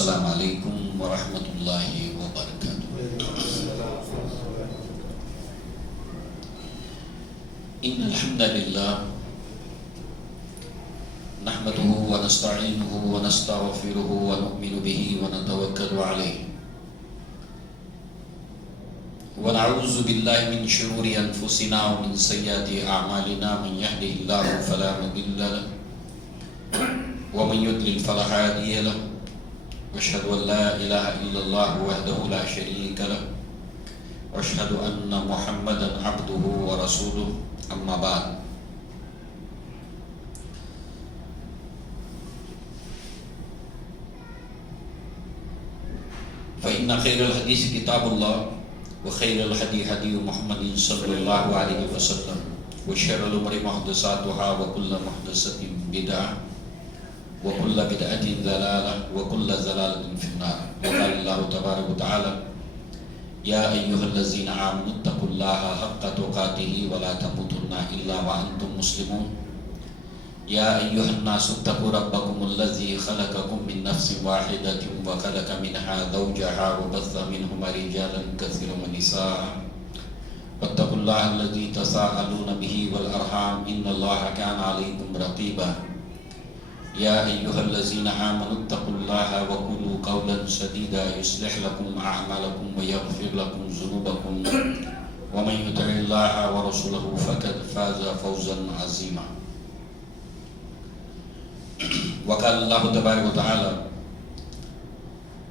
السلام علیکم ورحمۃ اللہ وبرکاتہ۔ ان الحمد للہ نحمده ونستعینه ونستغفره ونؤمن به ونتوکل علیہ ونعوذ باللہ من شرور انفسنا ومن سیئات اعمالنا، من يهده الله فلا مضل له ومن يضلل فلا هادي له، واشهد ان لا اله الا الله وحده لا شريك له، واشهد ان محمدا عبده ورسوله، اما بعد۔ فإن خير الحديث كتاب الله وخير الهدي هدي محمد صلى الله عليه وسلم، وشر الأمور محدثاتها وكل محدثة بدعة وكل بدعة ضلالة وكل ضلالة في النار۔ وقال الله تبارك وتعالى: يا أيها الذين آمنوا اتقوا الله حق تقاته ولا تموتن إلا وأنتم مسلمون۔ يا أيها الناس اتقوا ربكم الذي خلقكم من نفس واحدة وخلق منها زوجها وبث منهما رجالا كثيرا ونساء، واتقوا الله الذي تساءلون به والأرحام إن الله كان عليكم رقيبا۔ يا أيها الذين آمنوا اتقوا الله وقولوا قولا سديدا يصلح لكم أعمالكم ويغفر لكم ذنوبكم، ومن يطع الله ورسوله فقد فاز فوزا عظيما۔ وقال الله تبارك وتعالى: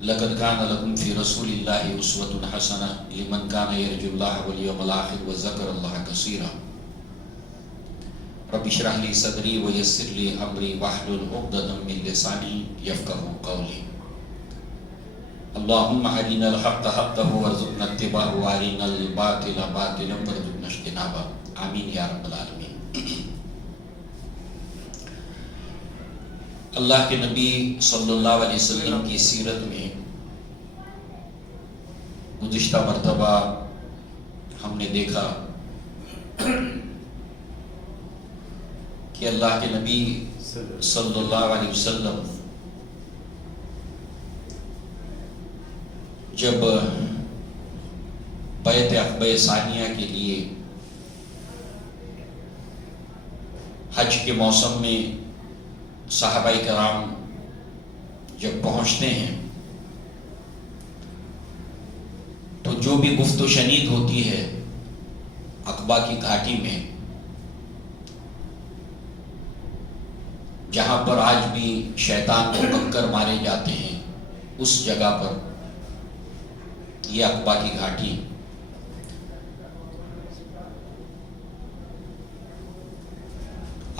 لقد كان لكم في رسول الله أسوة حسنة لمن كان يرجو الله واليوم الآخر وذكر الله كثيرا۔ رب اشرح لي صدري ويسر لي امري واحلل عقدة من لساني يفقهوا قولي۔ اللهم ارنا الحق حقا وارزقنا اتباعه وارنا الباطل باطلا وارزقنا اجتنابه، آمین یا رب العالمین۔ اللہ کے نبی صلی اللہ علیہ وسلم کی سیرت میں گزشتہ مرتبہ ہم نے دیکھا کہ اللہ کے نبی صلی اللہ علیہ وسلم جب بیعت عقبہ ثانیہ کے لیے حج کے موسم میں صحابہ کرام جب پہنچتے ہیں تو جو بھی گفت و شنید ہوتی ہے عقبہ کی گھاٹی میں، جہاں پر آج بھی شیطان کو کنکر مارے جاتے ہیں، اس جگہ پر یہ عقبہ کی گھاٹی،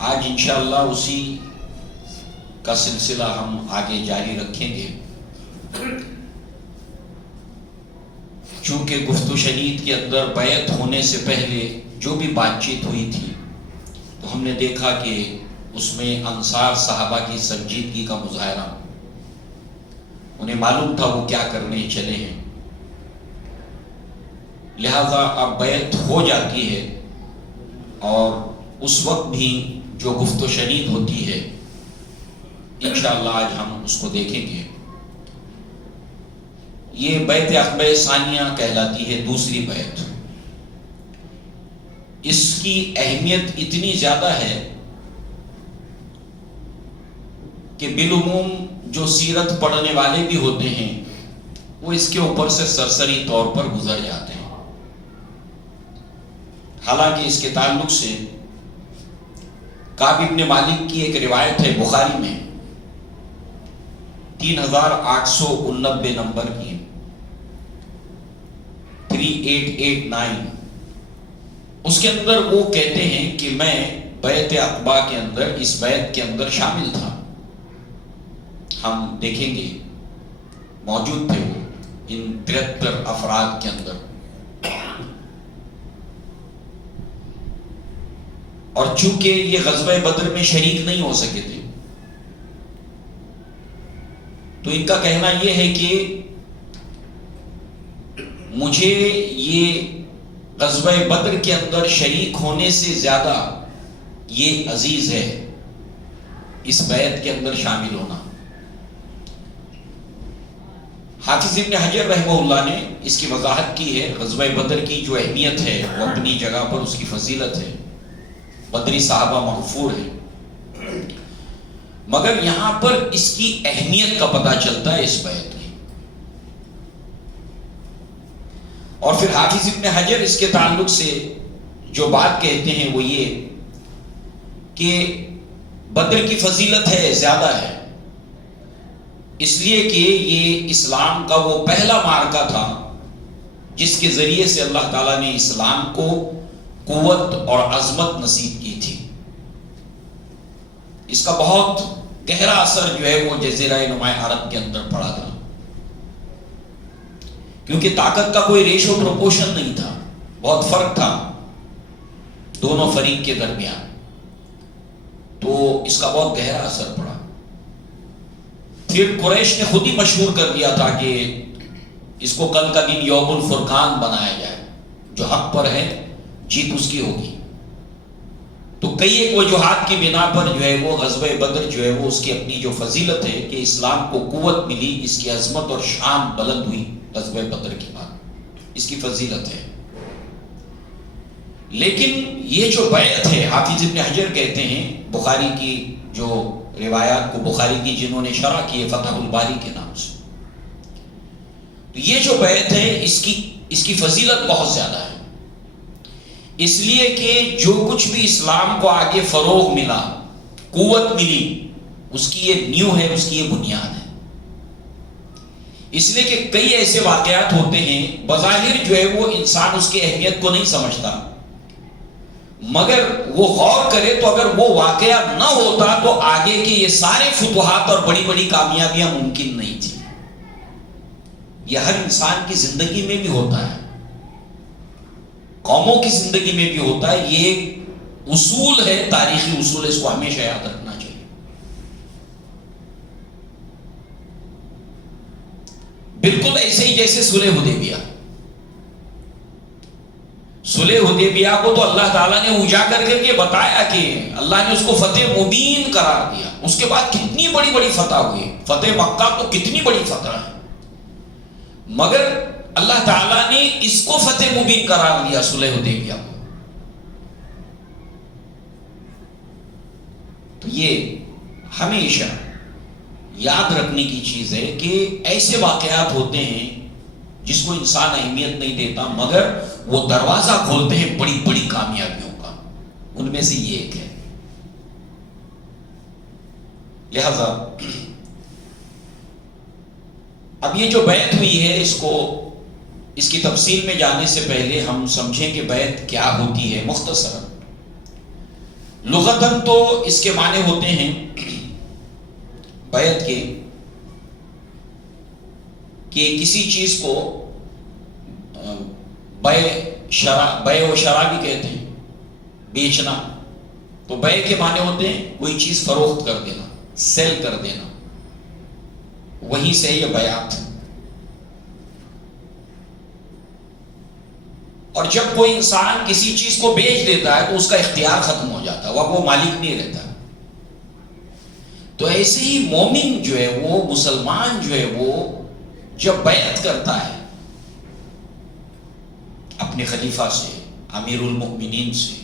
آج انشاءاللہ اسی کا سلسلہ ہم آگے جاری رکھیں گے۔ چونکہ گفت و شنید کے اندر بیعت ہونے سے پہلے جو بھی بات چیت ہوئی تھی تو ہم نے دیکھا کہ اس میں انصار صحابہ کی سنجیدگی کا مظاہرہ، انہیں معلوم تھا وہ کیا کرنے چلے ہیں، لہذا اب بیعت ہو جاتی ہے اور اس وقت بھی جو گفت و شنید ہوتی ہے انشاءاللہ آج ہم اس کو دیکھیں گے۔ یہ بیعت عقبہ ثانیہ کہلاتی ہے، دوسری بیعت۔ اس کی اہمیت اتنی زیادہ ہے کہ بالعموم جو سیرت پڑھنے والے بھی ہوتے ہیں وہ اس کے اوپر سے سرسری طور پر گزر جاتے ہیں، حالانکہ اس کے تعلق سے کعب بن مالک کی ایک روایت ہے بخاری میں 3889 نمبر کی، 3889۔ اس کے اندر وہ کہتے ہیں کہ میں بیعت عقبہ کے اندر، اس بیعت کے اندر شامل تھا۔ ہم دیکھیں گے موجود تھے وہ ان 73 افراد کے اندر، اور چونکہ یہ غزوہ بدر میں شریک نہیں ہو سکے تھے تو ان کا کہنا یہ ہے کہ مجھے یہ غزوہ بدر کے اندر شریک ہونے سے زیادہ یہ عزیز ہے اس بیعت کے اندر شامل ہونا۔ حافظ ابن حجر رحمہ اللہ نے اس کی وضاحت کی ہے. غزوہ بدر کی جو اہمیت ہے وہ اپنی جگہ پر اس کی فضیلت ہے، بدری صحابہ مغفور ہے، مگر یہاں پر اس کی اہمیت کا پتہ چلتا ہے اس بیعت کی. اور پھر حافظ ابن حجر اس کے تعلق سے جو بات کہتے ہیں وہ یہ کہ بدر کی فضیلت ہے، زیادہ ہے، اس لیے کہ یہ اسلام کا وہ پہلا معرکہ تھا جس کے ذریعے سے اللہ تعالیٰ نے اسلام کو قوت اور عظمت نصیب کی تھی. اس کا بہت گہرا اثر جو ہے وہ جزیرہ نما عرب کے اندر پڑا تھا، کیونکہ طاقت کا کوئی ریشو پروپورشن نہیں تھا، بہت فرق تھا دونوں فریق کے درمیان، تو اس کا بہت گہرا اثر پڑا. پھر قریش نے خود ہی مشہور کر دیا تھا کہ اس کو کل کا دن یوم الفرقان بنایا جائے، جو حق پر ہے جیت اس کی ہوگی. تو کئی ایک وجوہات کی بنا پر جو ہے وہ غزوہ بدر جو ہے وہ اس کی اپنی جو فضیلت ہے کہ اسلام کو قوت ملی، اس کی عظمت اور شان بلند ہوئی غزوہ بدر کے بعد، اس کی فضیلت ہے. لیکن یہ جو بیعت ہے، حافظ ابن حجر کہتے ہیں بخاری کی جو روایات کو بخاری کی جنہوں نے شرح کی ہے فتح الباری کے نام سے، تو یہ جو بیعت ہے اس کی فضیلت بہت زیادہ ہے، اس لیے کہ جو کچھ بھی اسلام کو آگے فروغ ملا، قوت ملی، اس کی یہ نیو ہے، اس کی یہ بنیاد ہے. اس لیے کہ کئی ایسے واقعات ہوتے ہیں بظاہر جو ہے وہ انسان اس کی اہمیت کو نہیں سمجھتا، مگر وہ غور کرے تو اگر وہ واقعہ نہ ہوتا تو آگے کے یہ سارے فتوحات اور بڑی بڑی کامیابیاں ممکن نہیں تھی. یہ ہر انسان کی زندگی میں بھی ہوتا ہے، قوموں کی زندگی میں بھی ہوتا ہے. یہ ایک اصول ہے، تاریخی اصول ہے، اس کو ہمیشہ یاد رکھنا چاہیے. بالکل ایسے ہی جیسے صلح حدیبیہ کو تو اللہ تعالیٰ نے اجاگر کر کے بتایا کہ اللہ نے اس کو فتح مبین قرار دیا. اس کے بعد کتنی بڑی بڑی فتح ہوئی، فتح مکہ تو کتنی بڑی فتح ہے، مگر اللہ تعالیٰ نے اس کو فتح مبین قرار دیا صلح حدیبیہ کو. تو یہ ہمیشہ یاد رکھنے کی چیز ہے کہ ایسے واقعات ہوتے ہیں جس کو انسان اہمیت نہیں دیتا، مگر وہ دروازہ کھولتے ہیں بڑی بڑی کامیابیوں کا. ان میں سے یہ ایک ہے. لہذا اب یہ جو بیعت ہوئی ہے اس کی تفصیل میں جانے سے پہلے ہم سمجھیں کہ بیعت کیا ہوتی ہے. مختصراً لغتاً تو اس کے معنی ہوتے ہیں بیعت کے کہ کسی چیز کو بیع و شرا بھی کہتے ہیں، بیچنا. تو بیع کے معنی ہوتے ہیں کوئی چیز فروخت کر دینا، سیل کر دینا، وہیں سے یہ بیعت. اور جب کوئی انسان کسی چیز کو بیچ دیتا ہے تو اس کا اختیار ختم ہو جاتا ہے، وہ مالک نہیں رہتا. تو ایسے ہی مومن جو ہے وہ، مسلمان جو ہے وہ جب بیعت کرتا ہے اپنے خلیفہ سے، امیر المؤمنین سے،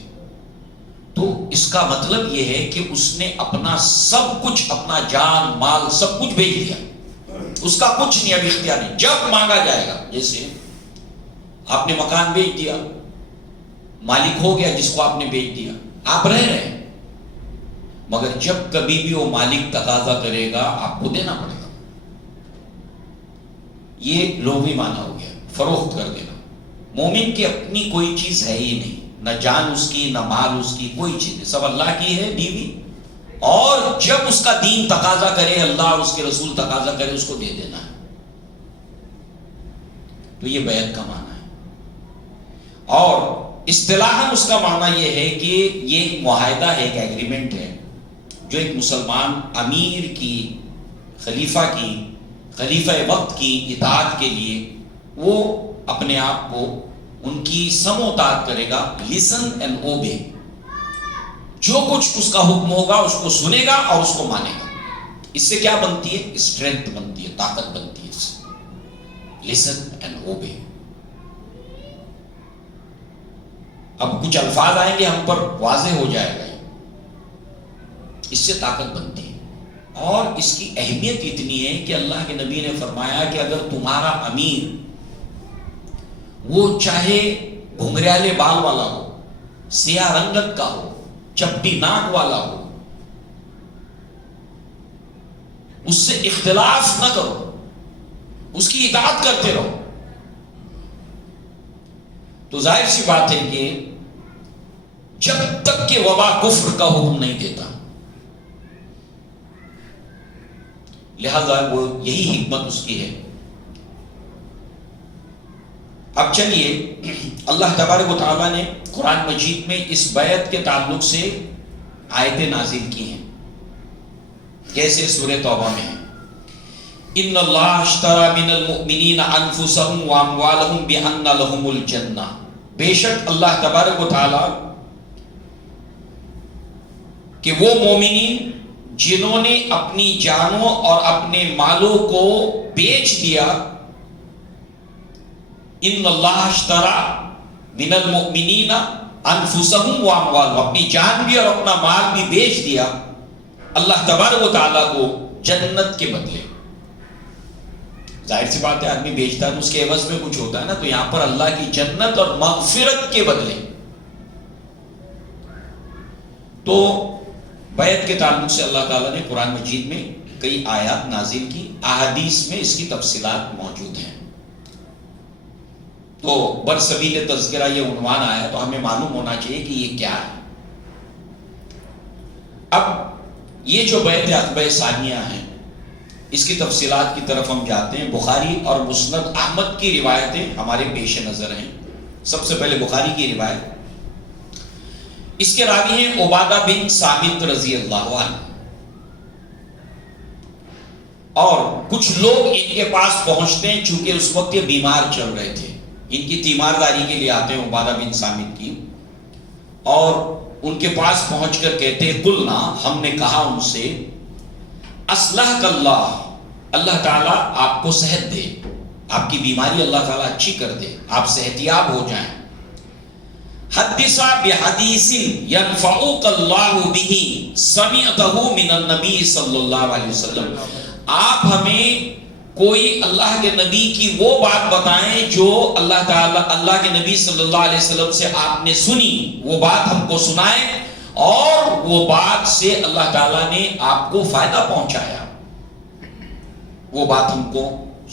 تو اس کا مطلب یہ ہے کہ اس نے اپنا سب کچھ، اپنا جان مال سب کچھ بیچ دیا. اس کا کچھ نہیں اب اختیار نہیں. جب مانگا جائے گا، جیسے آپ نے مکان بیچ دیا، مالک ہو گیا جس کو آپ نے بیچ دیا، آپ رہ رہے ہیں، مگر جب کبھی بھی وہ مالک تقاضا کرے گا آپ کو دینا پڑے گا. یہ لغوی معنی ہو گیا، فروخت کر دینا. مومن کی اپنی کوئی چیز ہے ہی نہیں، نہ جان اس کی، نہ مال اس کی، کوئی چیز نہیں، سب اللہ کی ہے دی ہوئی. اور جب اس کا دین تقاضا کرے، اللہ اور اس کے رسول تقاضا کرے، اس کو دے دینا ہے. تو یہ بیعت کا معنی ہے. اور اصطلاحاً اس کا معنی یہ ہے کہ یہ ایک معاہدہ ہے، ایک ایگریمنٹ ہے جو ایک مسلمان امیر کی، خلیفہ وقت کی اطاعت کے لیے وہ اپنے آپ کو ان کی سم و اطاعت کرے گا. لسن اینڈ اوبے، جو کچھ اس کا حکم ہوگا اس کو سنے گا اور اس کو مانے گا. اس سے کیا بنتی ہے؟ اسٹرینتھ بنتی ہے، طاقت بنتی ہے. اس سے listen and obey. اب کچھ الفاظ آئیں گے ہم پر واضح ہو جائے گا، اس سے طاقت بنتی ہے، اور اس کی اہمیت اتنی ہے کہ اللہ کے نبی نے فرمایا کہ اگر تمہارا امیر وہ چاہے گھنگریالے بال والا ہو، سیاہ رنگت کا ہو، چپٹی ناک والا ہو، اس سے اختلاف نہ کرو، اس کی اطاعت کرتے رہو. تو ظاہر سی بات ہے کہ جب تک کہ وبا کفر کا حکم نہیں دیتا، لہذا وہ یہی حکمت اس کی ہے. اب چلیے، اللہ تبارک و تعالیٰ نے قرآن مجید میں اس بیعت کے تعلق سے آیتیں نازل کی ہیں. کیسے؟ سورہ توبہ میں ہے، ان اللہ اشترى من المؤمنین انفسهم واموالهم بان لهم الجنہ. بے شک اللہ تبارک و تعالیٰ کہ وہ مومنین جنہوں نے اپنی جانوں اور اپنے مالوں کو بیچ دیا، ان اللہ اشترى من المؤمنین انفسهم واموالهم، اپنی جان بھی اور اپنا مال بھی بیچ دیا اللہ تبارک و تعالیٰ کو جنت کے بدلے. ظاہر سی بات ہے، آدمی بیچتا ہے تو اس کے عوض میں کچھ ہوتا ہے نا، تو یہاں پر اللہ کی جنت اور مغفرت کے بدلے. تو بیعت کے تعلق سے اللہ تعالیٰ نے قرآن مجید میں کئی آیات نازل کی، احادیث میں اس کی تفصیلات موجود ہیں. تو برسبیل تذکرہ یہ عنوان آیا تو ہمیں معلوم ہونا چاہیے کہ یہ کیا ہے. اب یہ جو بیعت عقبہ ثانیہ ہیں، اس کی تفصیلات کی طرف ہم جاتے ہیں. بخاری اور مسند احمد کی روایتیں ہمارے پیش نظر ہیں. سب سے پہلے بخاری کی روایت، اس کے راوی ہیں عبادہ بن ثابت رضی اللہ عنہ. اور کچھ لوگ ان کے پاس پہنچتے ہیں، چونکہ اس وقت یہ بیمار چل رہے تھے، ان کی تیمارداری کے لیے آتے ہیں عبادہ بن ثابت کی، اور ان کے پاس پہنچ کر کہتے ہیں قلنا، ہم نے کہا ان سے، اصلحک اللہ، اللہ تعالیٰ آپ کو صحت دے، آپ کی بیماری اللہ تعالیٰ اچھی کر دے، آپ صحت یاب ہو جائیں. حدثا بحدیث ینفعک اللہ بہ سمعتہ من النبی صلی اللہ علیہ وسلم، آپ ہمیں کوئی اللہ کے نبی کی وہ بات بتائیں جو اللہ تعالیٰ، اللہ کے نبی صلی اللہ علیہ وسلم سے آپ نے سنی، وہ بات ہم کو سنائیں، اور وہ بات سے اللہ تعالیٰ نے آپ کو فائدہ پہنچایا، وہ بات ہم کو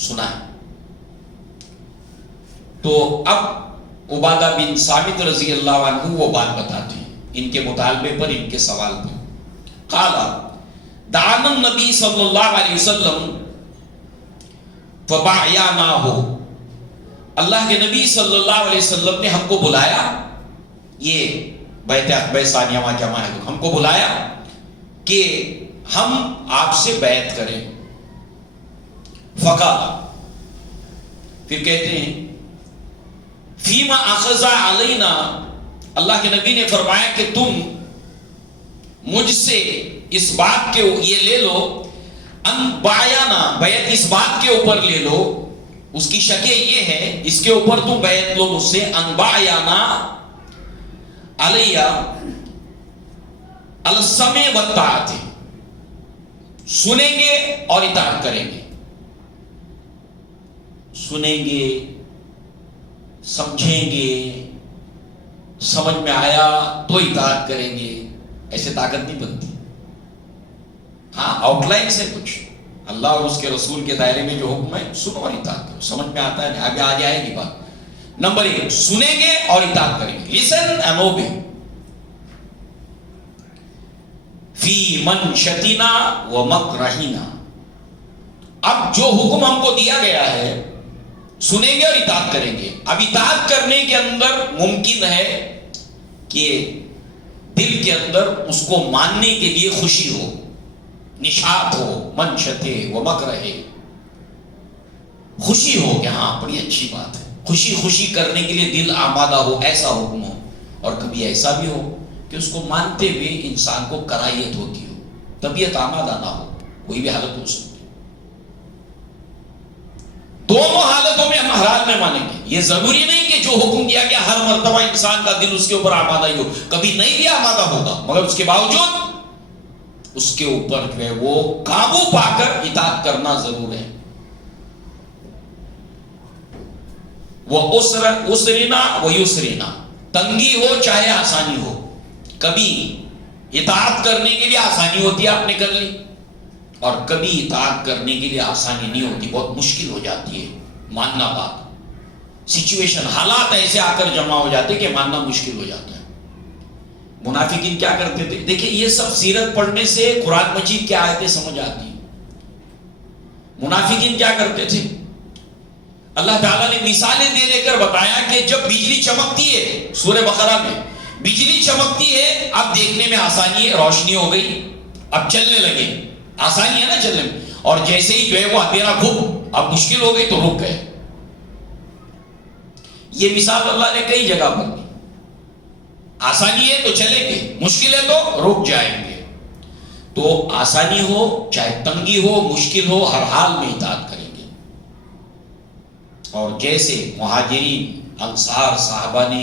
سنائیں. تو اب عبادہ بن ثابت رضی اللہ عنہ وہ بات بتاتے ہیں ان کے مطالبے پر، ان کے سوال پر. قال دعانا النبی صلی اللہ علیہ وسلم فبايعناه، اللہ کے نبی صلی اللہ علیہ وسلم نے ہم کو بلایا، یہ بیعت عقبہ ثانیہ وہاں جمع ہے، ہم کو بلایا کہ ہم آپ سے بیعت کریں. فقال، پھر کہتے ہیں فیما اخذ علینا، اللہ کے نبی نے فرمایا کہ تم مجھ سے اس بات کے یہ لے لو، ان بایانا، بیعت اس بات کے اوپر لے لو، اس کی شکل یہ ہے، اس کے اوپر تم بیعت لو مجھ سے، ان بایانا علیہ السمع والطاعت، سنیں گے اور اطاعت کریں گے. سنیں گے، سمجھیں گے، سمجھ میں آیا تو اطاعت کریں گے، ایسے طاقت نہیں بنتی. ہاں آؤٹ لائن سے کچھ اللہ اور اس کے رسول کے دائرے میں جو حکم ہے سنو اور اطاعت کرو، سمجھ میں آتا ہے، آگے آ جائے گی بات. نمبر 1 سنیں گے اور اطاعت کریں گے، listen and obey. فی منشتنا و مکرہنا، اب جو حکم ہم کو دیا گیا ہے سنیں گے اور اطاعت کریں گے. اب اطاعت کرنے کے اندر ممکن ہے کہ دل کے اندر اس کو ماننے کے لیے خوشی ہو، نشاط ہو، منشتے و مکرہے، خوشی ہو کہ ہاں بڑی اچھی بات ہے، خوشی کرنے کے لیے دل آمادہ ہو، ایسا حکم ہو. اور کبھی ایسا بھی ہو کہ اس کو مانتے ہوئے انسان کو کراہیت ہوتی ہو، طبیعت آمادہ نہ ہو، کوئی بھی حالت ہو سکتی. دونوں حالتوں میں ہم ہر حال میں مانیں گے. یہ ضروری نہیں کہ جو حکم دیا گیا ہر مرتبہ انسان کا دل اس کے اوپر آمادہ ہی ہو. کبھی نہیں بھی آمادہ ہوگا مگر اس کے باوجود اس کے اوپر جو ہے وہ قابو پا کر اطاعت کرنا ضرور ہے. وہ اسرینا و یسرینا، تنگی ہو چاہے آسانی ہو. کبھی اطاعت کرنے کے لیے آسانی ہوتی ہے، آپ نے کر لی، اور کبھی اطاعت کرنے کے لیے آسانی نہیں ہوتی، بہت مشکل ہو جاتی ہے ماننا. بات سچویشن حالات ایسے آ کر جمع ہو جاتے کہ ماننا مشکل ہو جاتا ہے. منافقین کیا کرتے تھے؟ دیکھیں یہ سب سیرت پڑھنے سے قرآن مجید کی آیتیں سمجھ آتی ہیں. منافقین کیا کرتے تھے؟ اللہ تعالیٰ نے مثالیں دے دے کر بتایا کہ جب بجلی چمکتی ہے، سورہ بقرہ میں بجلی چمکتی ہے، اب دیکھنے میں آسانی ہے، روشنی ہو گئی، اب چلنے لگے، آسانی ہے نا چلنے میں. اور جیسے ہی جو ہے وہ اندھیرا گھپ، اب مشکل ہو گئی تو رک گئے. یہ مثال اللہ نے کئی جگہ پر دی. آسانی ہے تو چلیں گے، مشکل ہے تو رک جائیں گے. تو آسانی ہو چاہے تنگی ہو، مشکل ہو، ہر حال میں اطاعت کریں گے. اور جیسے مہاجرین انصار صحابہ نے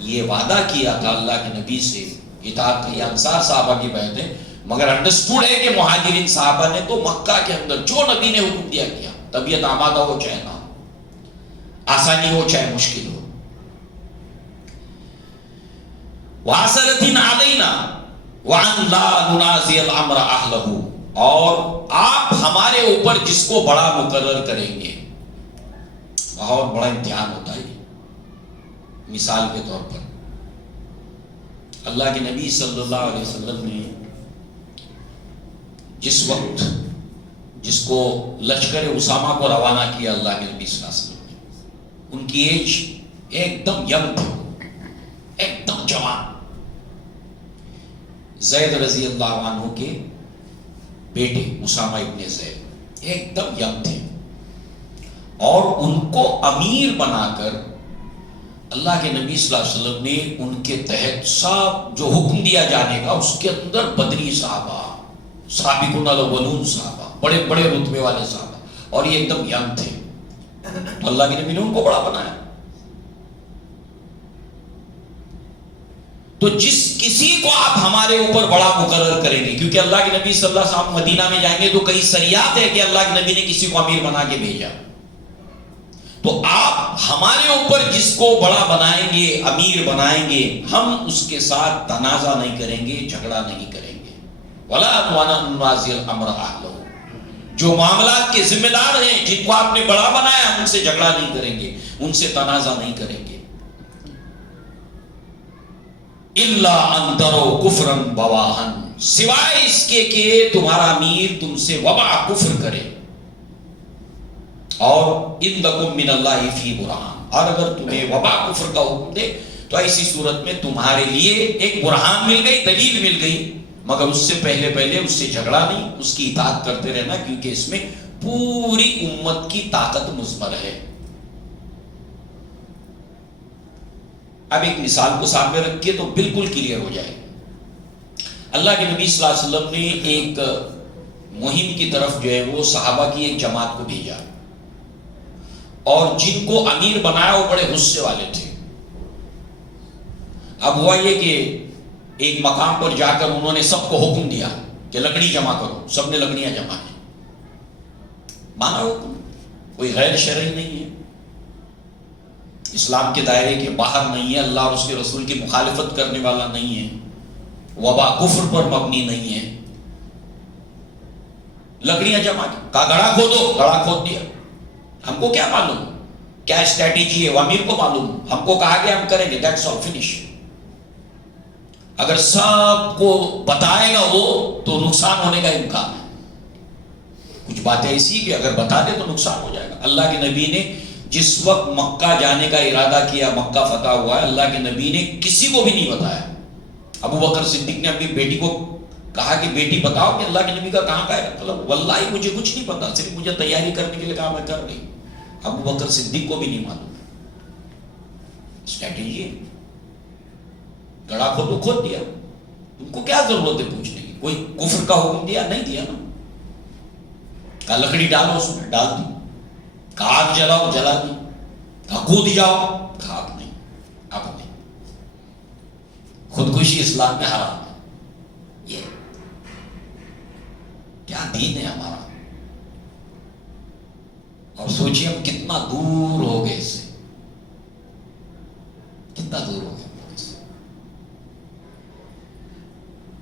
یہ وعدہ کیا تھا اللہ کے نبی سے اطاعت کا، یہ انصار صحابہ کی بات ہے، مگر انڈرسٹوڈ ہے کہ مہاجرین صحابہ نے تو مکہ کے اندر جو نبی نے حکم دیا کیا، طبیعت آمادہ ہو چاہے نہ ہو، آسانی ہو چاہے مشکل ہو. وَعَسَرَةٍ عَلَيْنَا وَأَنْ لَا نُنَازِعَ الْأَمْرَ أَهْلَهُ، اور آپ ہمارے اوپر جس کو بڑا مقرر کریں گے. بہت بڑا امتحان ہوتا ہے. مثال کے طور پر اللہ کے نبی صلی اللہ علیہ وسلم نے جس وقت جس کو لشکر اسامہ کو روانہ کیا اللہ کے نبی صلی اللہ علیہ وسلم نے، ان کی ایج ایک دم ینگ تھی، ایک دم جوان. زید رضی اللہ عنہ کے بیٹے اسامہ ابن زید ایک دم ینگ تھے، اور ان کو امیر بنا کر اللہ کے نبی صلی اللہ علیہ وسلم نے ان کے تحت سب جو حکم دیا جانے کا، اس کے اندر بدری صحابہ، سابقون الاولون صحابہ، بڑے بڑے رتبے والے صحابہ، اور یہ ایک دم ینگ تھے. تو اللہ کے نبی نے ان کو بڑا بنایا. تو جس کسی کو آپ ہمارے اوپر بڑا مقرر کریں گے، کیونکہ اللہ کے نبی صلی اللہ علیہ وسلم مدینہ میں جائیں گے تو کئی سریات ہے کہ اللہ کے نبی نے کسی کو امیر بنا کے بھیجا. تو آپ ہمارے اوپر جس کو بڑا بنائیں گے، امیر بنائیں گے، ہم اس کے ساتھ تنازع نہیں کریں گے، جھگڑا نہیں کریں گے. وَلَا نُنَازِعُ الْأَمْرَ أَهْلَهُ، جو معاملات کے ذمہ دار ہیں، جن کو آپ نے بڑا بنایا، ان سے جھگڑا نہیں کریں گے، ان سے تنازع نہیں کریں گے. إِلَّا أَن تَرَوْا كُفْرًا بَوَاحًا، سوائے اس کے کہ تمہارا امیر تم سے وبا کفر کرے. اور اِنَّكُم مِّنَ اللَّهِ فِي بُرْهَانٍ، اور اگر تمہیں وبا کفر کا حکم دے تو ایسی صورت میں تمہارے لیے ایک برہان مل گئی، دلیل مل گئی، مگر اس سے پہلے اس سے جھگڑا نہیں، اس کی اطاعت کرتے رہنا، کیونکہ اس میں پوری امت کی طاقت مضمر ہے. اب ایک مثال کو سامنے رکھیے تو بالکل کلیئر ہو جائے. اللہ کے نبی صلی اللہ علیہ وسلم نے ایک مہم کی طرف جو ہے وہ صحابہ کی ایک جماعت کو بھیجا، اور جن کو امیر بنایا وہ بڑے غصے والے تھے. اب ہوا یہ کہ ایک مقام پر جا کر انہوں نے سب کو حکم دیا کہ لکڑی جمع کرو. سب نے لکڑیاں جمع کی، مانا حکم، کوئی غیر شرعی نہیں ہے، اسلام کے دائرے کے باہر نہیں ہے، اللہ اور اس کے رسول کی مخالفت کرنے والا نہیں ہے، وبا کفر پر مبنی نہیں ہے. لکڑیاں جمع کی، کہا گڑھا کھودو، گڑھا کھود دیا. ہم کو کیا معلوم کیا اسٹریٹجی ہے، وہ امیر کو معلوم، ہم کو کہا گیا ہم کریں گے، دیٹس آل، فنش. اگر سب کو بتائے گا وہ تو نقصان ہونے کا امکان ہے. کچھ باتیں ایسی کہ اگر بتا دے تو نقصان ہو جائے گا. اللہ کے نبی نے جس وقت مکہ جانے کا ارادہ کیا، مکہ فتح ہوا ہے، اللہ کے نبی نے کسی کو بھی نہیں بتایا. ابو بکر صدیق نے اپنی بیٹی کو کہا کہ بیٹی بتاؤ کہ اللہ کے نبی کا کہاں کا ہے، مطلب واللہ مجھے کچھ نہیں پتا، صرف مجھے تیاری کرنے کے لیے کہا، میں کر گئی. ابو بکر صدیق کو بھی نہیں معلوم. اسٹریٹجی ہے، گڑھا کھودو، کھود دیا. تم کو کیا ضرورت ہے پوچھنے کی؟ کوئی کفر کا حکم دیا نہیں دیا نا. کہا لکڑی ڈالو، اس میں ڈال دی. کہا آگ جلاؤ، جلا دی. کہا کود جاؤ، کہا اب نہیں، اب نہیں. خودکشی اسلام میں حرام ہے. یہ کیا دین ہے ہمارا. اور سوچیے ہم کتنا دور ہو گئے اس سے، کتنا دور ہو گئے اس سے.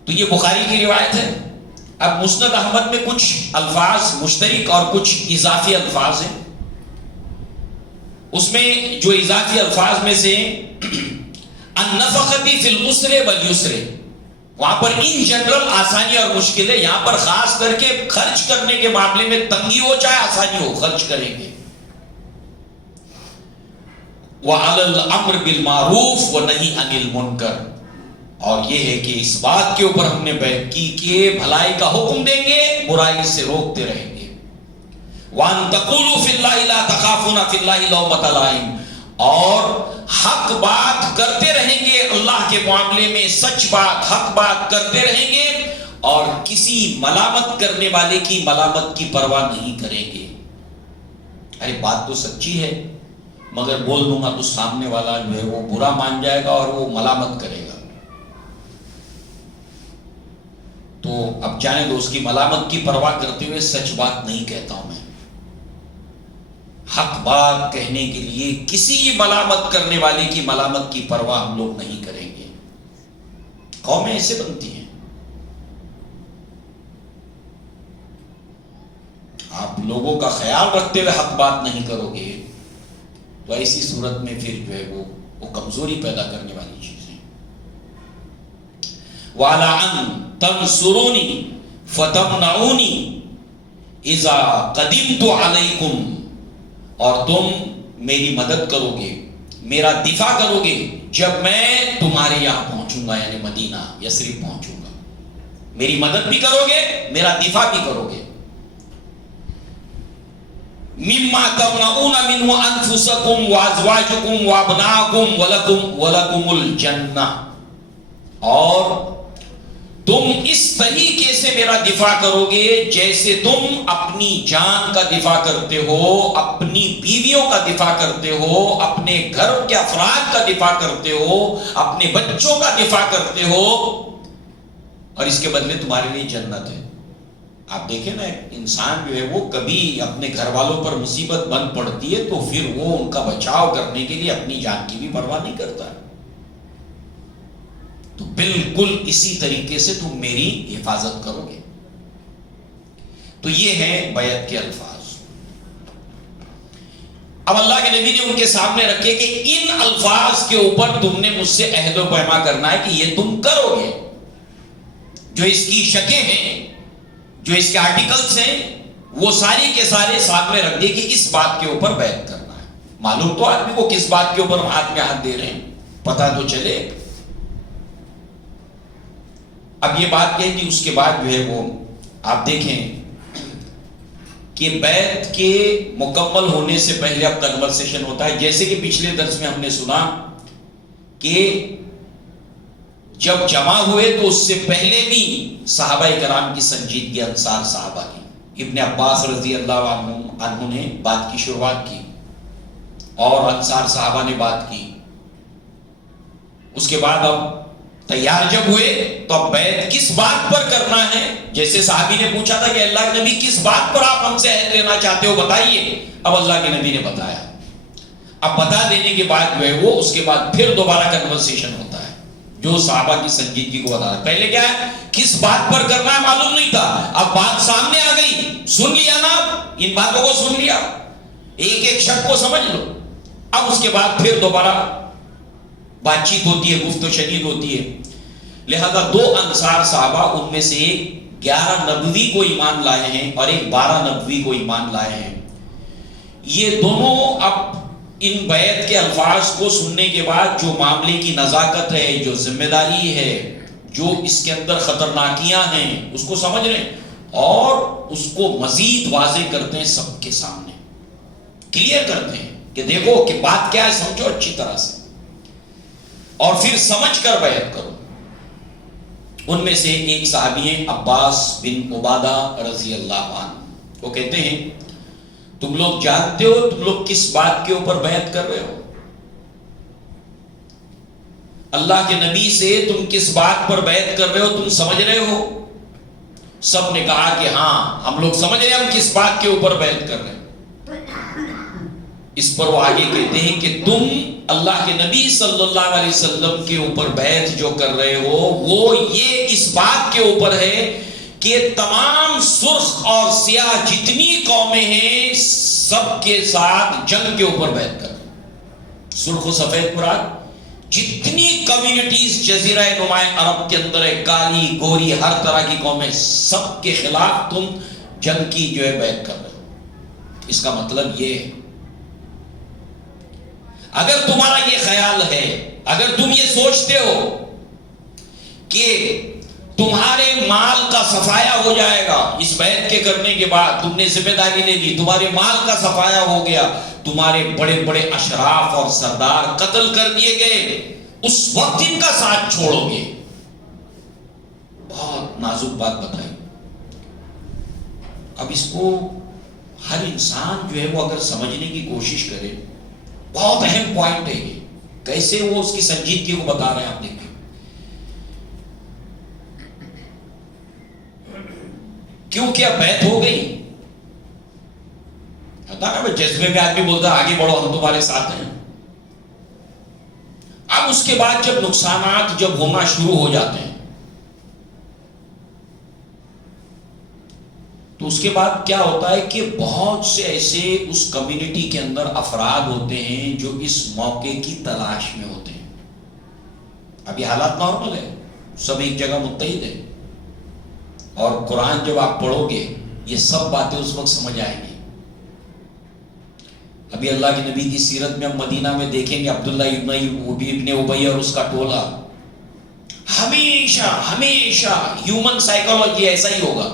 تو یہ بخاری کی روایت ہے. اب مسند احمد میں کچھ الفاظ مشترک اور کچھ اضافی الفاظ ہیں. اس میں جو اضافی الفاظ میں سے النفقۃ فی العسر والیسر، وہاں پر ان جنرل آسانی اور مشکل ہے. یہاں پر خاص کر کے خرچ کرنے کے معاملے میں تنگی ہو چاہے آسانی ہو، خرچ کریں گے. وعلی الامر بالمعروف ونہی عن المنکر، اور یہ ہے کہ اس بات کے اوپر ہم نے بیعت کی کہ بھلائی کا حکم دیں گے، برائی سے روکتے رہیں گے. وان تقولوا فی اللہ لا تخافون فی اللہ لومۃ لائم، اور حق بات کرتے رہیں گے اللہ کے معاملے میں، سچ بات، حق بات کرتے رہیں گے، اور کسی ملامت کرنے والے کی ملامت کی پرواہ نہیں کریں گے. ارے بات تو سچی ہے، مگر بول دوں گا تو سامنے والا جو ہے وہ برا مان جائے گا اور وہ ملامت کرے گا. تو اب جانے دو، اس کی ملامت کی پرواہ کرتے ہوئے سچ بات نہیں کہتا ہوں میں. حق بات کہنے کے لیے کسی ملامت کرنے والے کی ملامت کی پرواہ ہم لوگ نہیں کریں گے. قومیں ایسے بنتی ہیں. آپ لوگوں کا خیال رکھتے ہوئے حق بات نہیں کرو گے تو ایسی صورت میں پھر جو ہے وہ کمزوری پیدا کرنے والی چیز ہے. وَعَلَىٰ أَن تَنْصُرُونِي فَتَمْنَعُونِي إِذَا قَدِمْتُ عَلَيْكُمْ، اور تم میری مدد کرو گے، میرا دفاع کرو گے جب میں تمہارے یہاں پہنچوں گا، یعنی مدینہ یثرب پہنچوں گا. میری مدد بھی کرو گے، میرا دفاع بھی کرو گے. مما تمنعون منه انفسکم وازواجکم وابناکم ولکم الجنہ، اور تم اس طریقے سے میرا دفاع کرو گے جیسے تم اپنی جان کا دفاع کرتے ہو، اپنی بیویوں کا دفاع کرتے ہو، اپنے گھر کے افراد کا دفاع کرتے ہو، اپنے بچوں کا دفاع کرتے ہو، اور اس کے بدلے تمہارے لیے جنت ہے. آپ دیکھیں نا، انسان جو ہے وہ کبھی اپنے گھر والوں پر مصیبت بن پڑتی ہے تو پھر وہ ان کا بچاؤ کرنے کے لیے اپنی جان کی بھی پرواہ نہیں کرتا ہے. تو بالکل اسی طریقے سے تم میری حفاظت کرو گے. تو یہ ہے بیعت کے الفاظ. اب اللہ کے نبی نے ان کے سامنے رکھے کہ ان الفاظ کے اوپر تم نے مجھ سے عہد و پیما کرنا ہے کہ یہ تم کرو گے. جو اس کی شکیں ہیں، جو اس کے آرٹیکلز ہیں، وہ ساری کے سارے ساتھ میں رکھ دیے کہ اس بات کے اوپر بیعت کرنا ہے. معلوم تو آدمی کو کس بات کے اوپر ہاتھ میں ہاتھ دے رہے ہیں، پتہ تو چلے. اب یہ بات کہی کہ اس کے بعد جو ہے وہ آپ دیکھیں کہ بیعت کے مکمل ہونے سے پہلے اب کنورسیشن ہوتا ہے. جیسے کہ پچھلے درس میں ہم نے سنا کہ جب جمع ہوئے تو اس سے پہلے بھی صحابہ کرام کی سنجیدگی، انصار صحابہ کی، ابن عباس رضی اللہ عنہ نے بات کی شروعات کی اور انصار صحابہ نے بات کی. اس کے بعد اب تیار جب ہوئے تو اب بیعت کس بات پر کرنا ہے. جیسے صحابی نے پوچھا تھا کہ اللہ کے نبی کس بات پر آپ ہم سے عہد لینا چاہتے ہو بتائیے. اب اللہ کے نبی نے بتایا. اب بتا دینے کے بعد جو ہے وہ اس کے بعد پھر دوبارہ کنورسیشن ہوتا ہے جو صحابہ کی سنجیدگی کو بتا. پہلے کیا ہے، کس بات پر کرنا ہے معلوم نہیں تھا. اب بات سامنے آ گئی، سن لیا نا، ان باتوں کو سن لیا، ایک ایک شک کو سمجھ لو. اب اس کے بعد پھر دوبارہ بات چیت ہوتی ہے، گفت و شنید ہوتی ہے. لہذا 2 انصار صحابہ، ان میں سے 11 نبوی کو ایمان لائے ہیں اور ایک 12 نبوی کو ایمان لائے ہیں. یہ دونوں اب ان بیعت کے الفاظ کو سننے کے بعد جو معاملے کی نزاکت ہے، جو ذمہ داری ہے، جو اس کے اندر خطرناکیاں ہیں، اس کو سمجھ رہے ہیں اور اس کو مزید واضح کرتے ہیں، سب کے سامنے کلیئر کرتے ہیں کہ دیکھو کہ بات کیا ہے، سمجھو اچھی طرح سے اور پھر سمجھ کر بیعت کرو. ان میں سے ایک صحابی ہیں عباس بن عبادہ رضی اللہ عنہ. وہ کہتے ہیں تم لوگ جانتے ہو تم لوگ کس بات کے اوپر بیعت کر رہے ہو؟ اللہ کے نبی سے تم کس بات پر بیعت کر رہے ہو؟ تم سمجھ رہے ہو؟ سب نے کہا کہ ہاں ہم لوگ سمجھ رہے ہیں ہم کس بات کے اوپر بیعت کر رہے ہیں۔ اس پر وہ آگے کہتے ہیں کہ تم اللہ کے نبی صلی اللہ علیہ وسلم کے اوپر بیعت جو کر رہے ہو وہ یہ اس بات کے اوپر ہے کہ تمام سرخ اور سیاہ جتنی قومیں ہیں سب کے ساتھ جنگ کے اوپر بیعت کر رہے ہیں۔ سرخ و سفید مراد جتنی کمیونٹیز جزیرہ نما عرب کے اندر ہے، کالی گوری ہر طرح کی قومیں، سب کے خلاف تم جنگ کی جو ہے بیعت کر رہے ہو۔ اس کا مطلب یہ ہے اگر تمہارا یہ خیال ہے، اگر تم یہ سوچتے ہو کہ تمہارے مال کا صفایا ہو جائے گا اس بیعت کے کرنے کے بعد، تم نے ذمہ داری لے لی، تمہارے مال کا صفایا ہو گیا، تمہارے بڑے بڑے اشراف اور سردار قتل کر دیے گئے، اس وقت ان کا ساتھ چھوڑو گے۔ بہت نازک بات بتائی۔ اب اس کو ہر انسان جو ہے وہ اگر سمجھنے کی کوشش کرے، بہت اہم پوائنٹ ہے یہ، کیسے وہ اس کی سنجیدگی کو بتا رہے ہیں آپ دیکھیں۔ کیونکہ اب بیعت ہو گئی، ہوتا نا جذبے میں آدمی بولتا آگے بڑھو ہم تمہارے ساتھ ہیں۔ اب اس کے بعد جب نقصانات جب ہونا شروع ہو جاتے ہیں تو اس کے بعد کیا ہوتا ہے کہ بہت سے ایسے اس کمیونٹی کے اندر افراد ہوتے ہیں جو اس موقع کی تلاش میں ہوتے ہیں۔ اب یہ حالات نارمل ہے، سب ایک جگہ متحد ہیں، اور قرآن جب آپ پڑھو گے یہ سب باتیں اس وقت سمجھ آئیں گی۔ ابھی اللہ کے نبی کی سیرت میں ہم مدینہ میں دیکھیں گے عبداللہ ابن ابی اور اس کا ٹولہ، ہمیشہ ہمیشہ ہیومن سائیکالوجی ایسا ہی ہوگا۔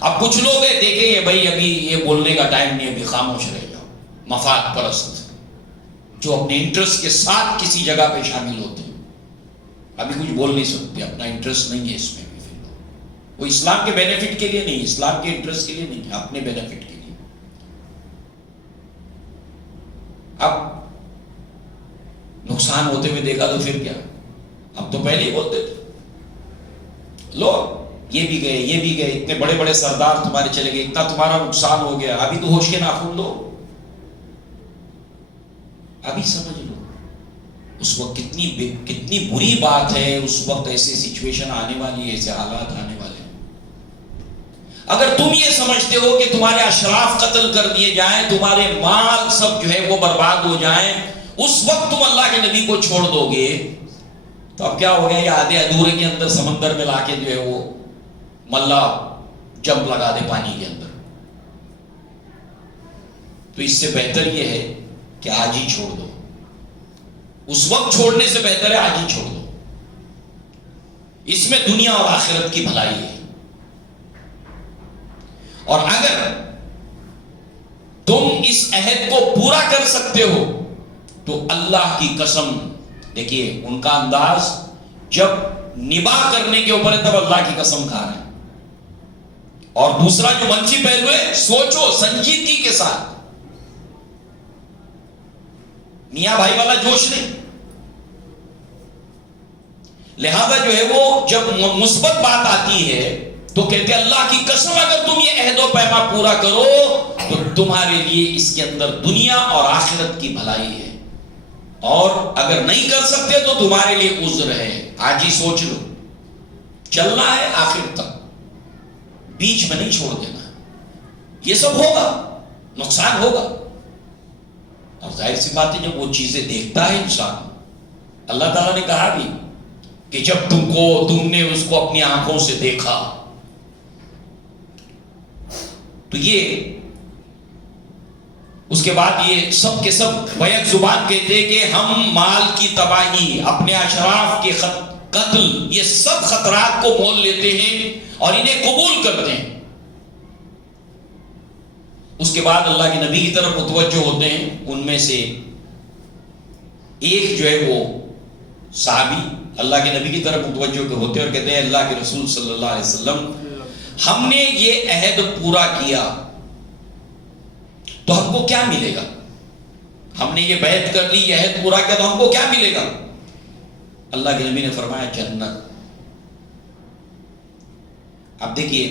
اب کچھ لوگ ہیں دیکھیں گے بھائی ابھی یہ بولنے کا ٹائم نہیں، ابھی خاموش رہ جاؤ، مفاد پرست جو اپنے انٹرسٹ کے ساتھ کسی جگہ پہ شامل ہوتے ہیں، ابھی کچھ بول نہیں سکتے، اپنا انٹرسٹ نہیں ہے اس میں، وہ اسلام کے بینیفٹ کے لیے نہیں، اسلام کے انٹرسٹ کے لیے نہیں، اپنے بینیفٹ کے لیے۔ اب نقصان ہوتے ہوئے دیکھا تو پھر کیا، اب تو پہلے ہی بولتے تھے لو یہ بھی گئے یہ بھی گئے، اتنے بڑے بڑے سردار تمہارے چلے گئے، اتنا تمہارا نقصان ہو گیا، ابھی تو ہوش کے ناخن لو، ابھی سمجھ لو اس وقت کتنی بری بات ہے، اس وقت ایسی سچویشن آنے والی ہے، ایسے حالات آنے والے ہیں۔ اگر تم یہ سمجھتے ہو کہ تمہارے اشراف قتل کر دیے جائیں، تمہارے مال سب جو ہے وہ برباد ہو جائیں، اس وقت تم اللہ کے نبی کو چھوڑ دو گے تو اب کیا ہو گیا، یہ آدھے ادھورے کے اندر سمندر میں لا کے جو ہے وہ ملا جمپ لگا دے پانی کے اندر۔ تو اس سے بہتر یہ ہے کہ آج ہی چھوڑ دو، اس وقت چھوڑنے سے بہتر ہے آج ہی چھوڑ دو، اس میں دنیا اور آخرت کی بھلائی ہے۔ اور اگر تم اس عہد کو پورا کر سکتے ہو تو اللہ کی قسم، دیکھیے ان کا انداز جب نباہ کرنے کے اوپر ہے تب اللہ کی قسم کھا رہے ہیں، اور دوسرا جو منفی پہلو ہے، سوچو سنجیدگی کے ساتھ، میاں بھائی والا جوش نہیں، لہذا جو ہے وہ جب مثبت بات آتی ہے تو کہتے ہیں اللہ کی قسم اگر تم یہ عہد و پیما پورا کرو تو تمہارے لیے اس کے اندر دنیا اور آخرت کی بھلائی ہے، اور اگر نہیں کر سکتے تو تمہارے لیے عذر ہے، آج ہی سوچ لو، چلنا ہے آخر تک، بیچ میں نہیں چھوڑ دینا۔ یہ سب ہوگا، نقصان ہوگا، اور ظاہر سی بات ہے جب وہ چیزیں دیکھتا ہے انسان، اللہ تعالیٰ نے کہا بھی کہ جب تم نے اس کو اپنی آنکھوں سے دیکھا تو یہ اس کے بعد یہ سب کے سب بیک زبان کہتے ہیں کہ ہم مال کی تباہی، اپنے اشراف کے قتل، یہ سب خطرات کو مول لیتے ہیں اور انہیں قبول کرتے ہیں۔ اس کے بعد اللہ کے نبی کی طرف متوجہ ہوتے ہیں، ان میں سے ایک جو ہے وہ صحابی اللہ کے نبی کی طرف متوجہ ہوتے ہیں اور کہتے ہیں اللہ کے رسول صلی اللہ علیہ وسلم، ہم نے یہ عہد پورا کیا تو ہم کو کیا ملے گا؟ ہم نے یہ بیعت کر لی، یہ عہد پورا کیا، تو ہم کو کیا ملے گا؟ اللہ کے نبی نے فرمایا جنت۔ اب دیکھیے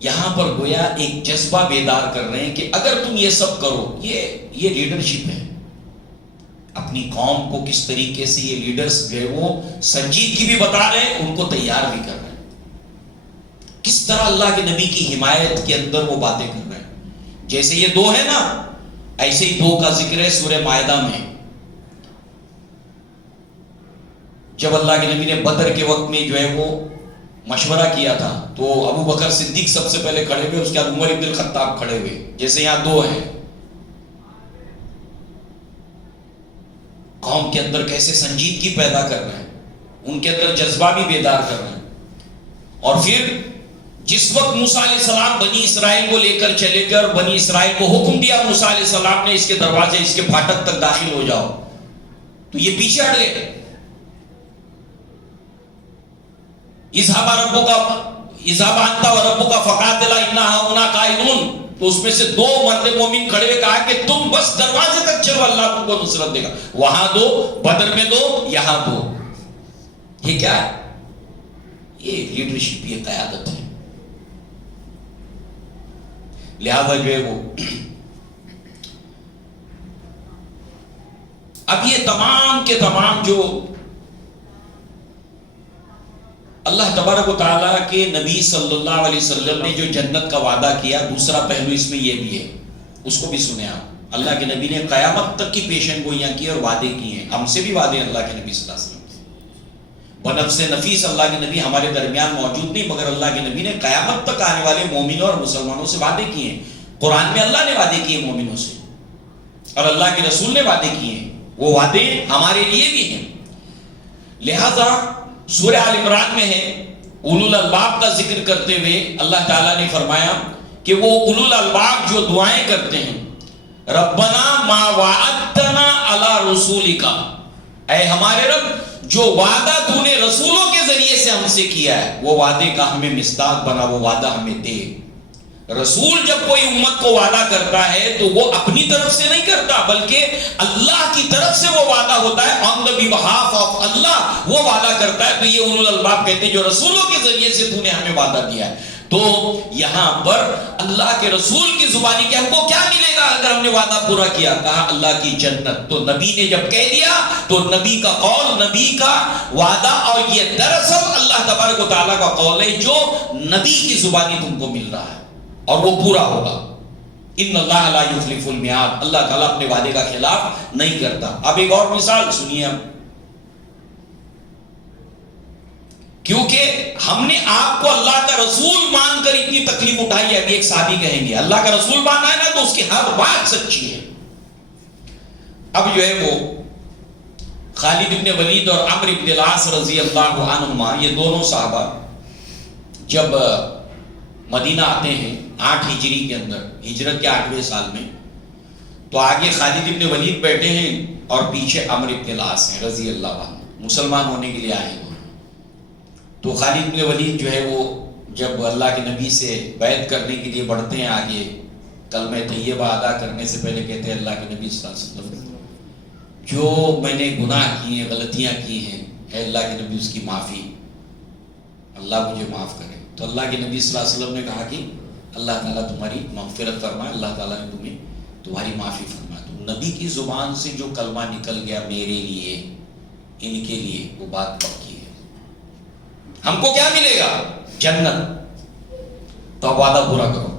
یہاں پر گویا ایک جذبہ بیدار کر رہے ہیں کہ اگر تم یہ سب کرو، یہ لیڈرشپ ہے، اپنی قوم کو کس طریقے سے یہ لیڈرز جو ہے وہ سنجیدگی بھی بتا رہے ہیں، ان کو تیار بھی کر رہے ہیں، کس طرح اللہ کے نبی کی حمایت کے اندر وہ باتیں کر رہے ہیں۔ جیسے یہ دو ہے نا، ایسے ہی دو کا ذکر ہے سورہ مائدہ میں، جب اللہ کے نبی نے بدر کے وقت میں جو ہے وہ مشورہ کیا تھا تو ابو بکر صدیق سب سے پہلے کھڑے ہوئے، اس کے بعد عمر ابن الخطاب کھڑے ہوئے، جیسے یہاں دو ہیں، قوم کے اندر کیسے سنجیدگی پیدا کر رہے ہیں، ان کے اندر جذبہ بھی بیدار کر رہے ہیں۔ اور پھر جس وقت موسیٰ علیہ السلام بنی اسرائیل کو لے کر چلے گئے اور بنی اسرائیل کو حکم دیا موسیٰ علیہ السلام نے، اس کے دروازے اس کے پھاٹک تک داخل ہو جاؤ، تو یہ پیچھے ہٹ گئے۔ اذهب انت وربک فقاتلا انا هاہنا قاعدون، تو اس میں سے دو مرد مومن کھڑے ہوئے کہا کہ تم بس دروازے تک چلو، اللہ تم کو نصرت دے گا، وہاں دو، بدر میں دو، یہاں دو۔ یہ کیا ہے؟ یہ لیڈرشپ، یہ قیادت ہے۔ لہذا جو ہے وہ اب یہ تمام کے تمام جو اللہ تبارک و تعالیٰ کے نبی صلی اللہ علیہ وسلم نے جو جنت کا وعدہ کیا، دوسرا پہلو اس میں یہ بھی ہے، اس کو بھی سنیں آپ۔ اللہ کے نبی نے قیامت تک کی پیشن گوئیاں کی اور وعدے کیے ہیں، ہم سے بھی وعدے اللہ کے نبی صلی اللہ علیہ وسلم سے۔ بنفس نفیس اللہ کے نبی ہمارے درمیان موجود نہیں، مگر اللہ کے نبی نے قیامت تک آنے والے مومنوں اور مسلمانوں سے وعدے کیے ہیں۔ قرآن میں اللہ نے وعدے کیے مومنوں سے، اور اللہ کے رسول نے وعدے کیے ہیں، وہ وعدے ہمارے لیے بھی ہیں۔ لہذا سورہ آل عمران میں ہے، اولو الالباب کا ذکر کرتے ہوئے اللہ تعالیٰ نے فرمایا کہ وہ اولو الالباب جو دعائیں کرتے ہیں، ربنا ما وعدتنا علی رسولک، اے ہمارے رب جو وعدہ تو نے رسولوں کے ذریعے سے ہم سے کیا ہے، وہ وعدے کا ہمیں مصداق بنا، وہ وعدہ ہمیں دے۔ رسول جب کوئی امت کو وعدہ کرتا ہے تو وہ اپنی طرف سے نہیں کرتا، بلکہ اللہ کی طرف سے وہ وعدہ ہوتا ہے، on the behalf of اللہ وہ وعدہ کرتا ہے۔ تو یہ اولو الالباب کہتے ہیں جو رسولوں کے ذریعے سے تو نے ہمیں وعدہ دیا ہے۔ تو یہاں پر اللہ کے رسول کی زبانی کہ ہم کو کیا ملے گا اگر ہم نے وعدہ پورا کیا، کہا اللہ کی جنت۔ تو نبی نے جب کہہ دیا تو نبی کا قول، نبی کا وعدہ، اور یہ دراصل اللہ تبارک و تعالیٰ کا قول ہے جو نبی کی زبانی تم کو مل رہا ہے، اور وہ پورا ہوگا۔ ان اللہ لا یخلف المیعاد، اللہ تعالیٰ اپنے وعدے کا خلاف نہیں کرتا۔ اب ایک اور مثال سنیے ہم، کیونکہ ہم نے آپ کو اللہ کا رسول مان کر اتنی تکلیف اٹھائی ہے، ابھی ایک صحابی کہیں گے اللہ کا رسول ماننا ہے نا تو اس کی ہر بات سچی ہے۔ اب جو ہے وہ خالد بن ولید اور عمرو بن العاص رضی اللہ عنہما، یہ دونوں صحابہ جب مدینہ آتے ہیں 8 ہجری کے اندر، ہجرت کے 8ویں سال میں، تو آگے خالد بن ولید بیٹھے ہیں اور پیچھے عمرو بن العاص ہیں رضی اللہ عنہ، مسلمان ہونے کے لیے آئے ہیں۔ تو خالد بن ولید جو ہے وہ جب اللہ کے نبی سے بیعت کرنے کے لیے بڑھتے ہیں آگے، کلمہ طیبہ ادا کرنے سے پہلے کہتے ہیں اللہ کے نبی صلی اللہ علیہ وسلم جو میں نے گناہ کیے ہیں، غلطیاں کی ہیں، اے اللہ کے نبی اس کی معافی، اللہ مجھے معاف کرے۔ تو اللہ کے نبی صلی اللہ علیہ وسلم نے کہا کہ اللہ تعالیٰ تمہاری مغفرت فرمائے، اللہ تعالیٰ نے تمہیں تمہاری معافی فرمائے۔ تو نبی کی زبان سے جو کلمہ نکل گیا میرے لیے، ان کے لیے، وہ بات پکی ہے۔ ہم کو کیا ملے گا؟ جنت۔ تو اب وعدہ پورا کرو۔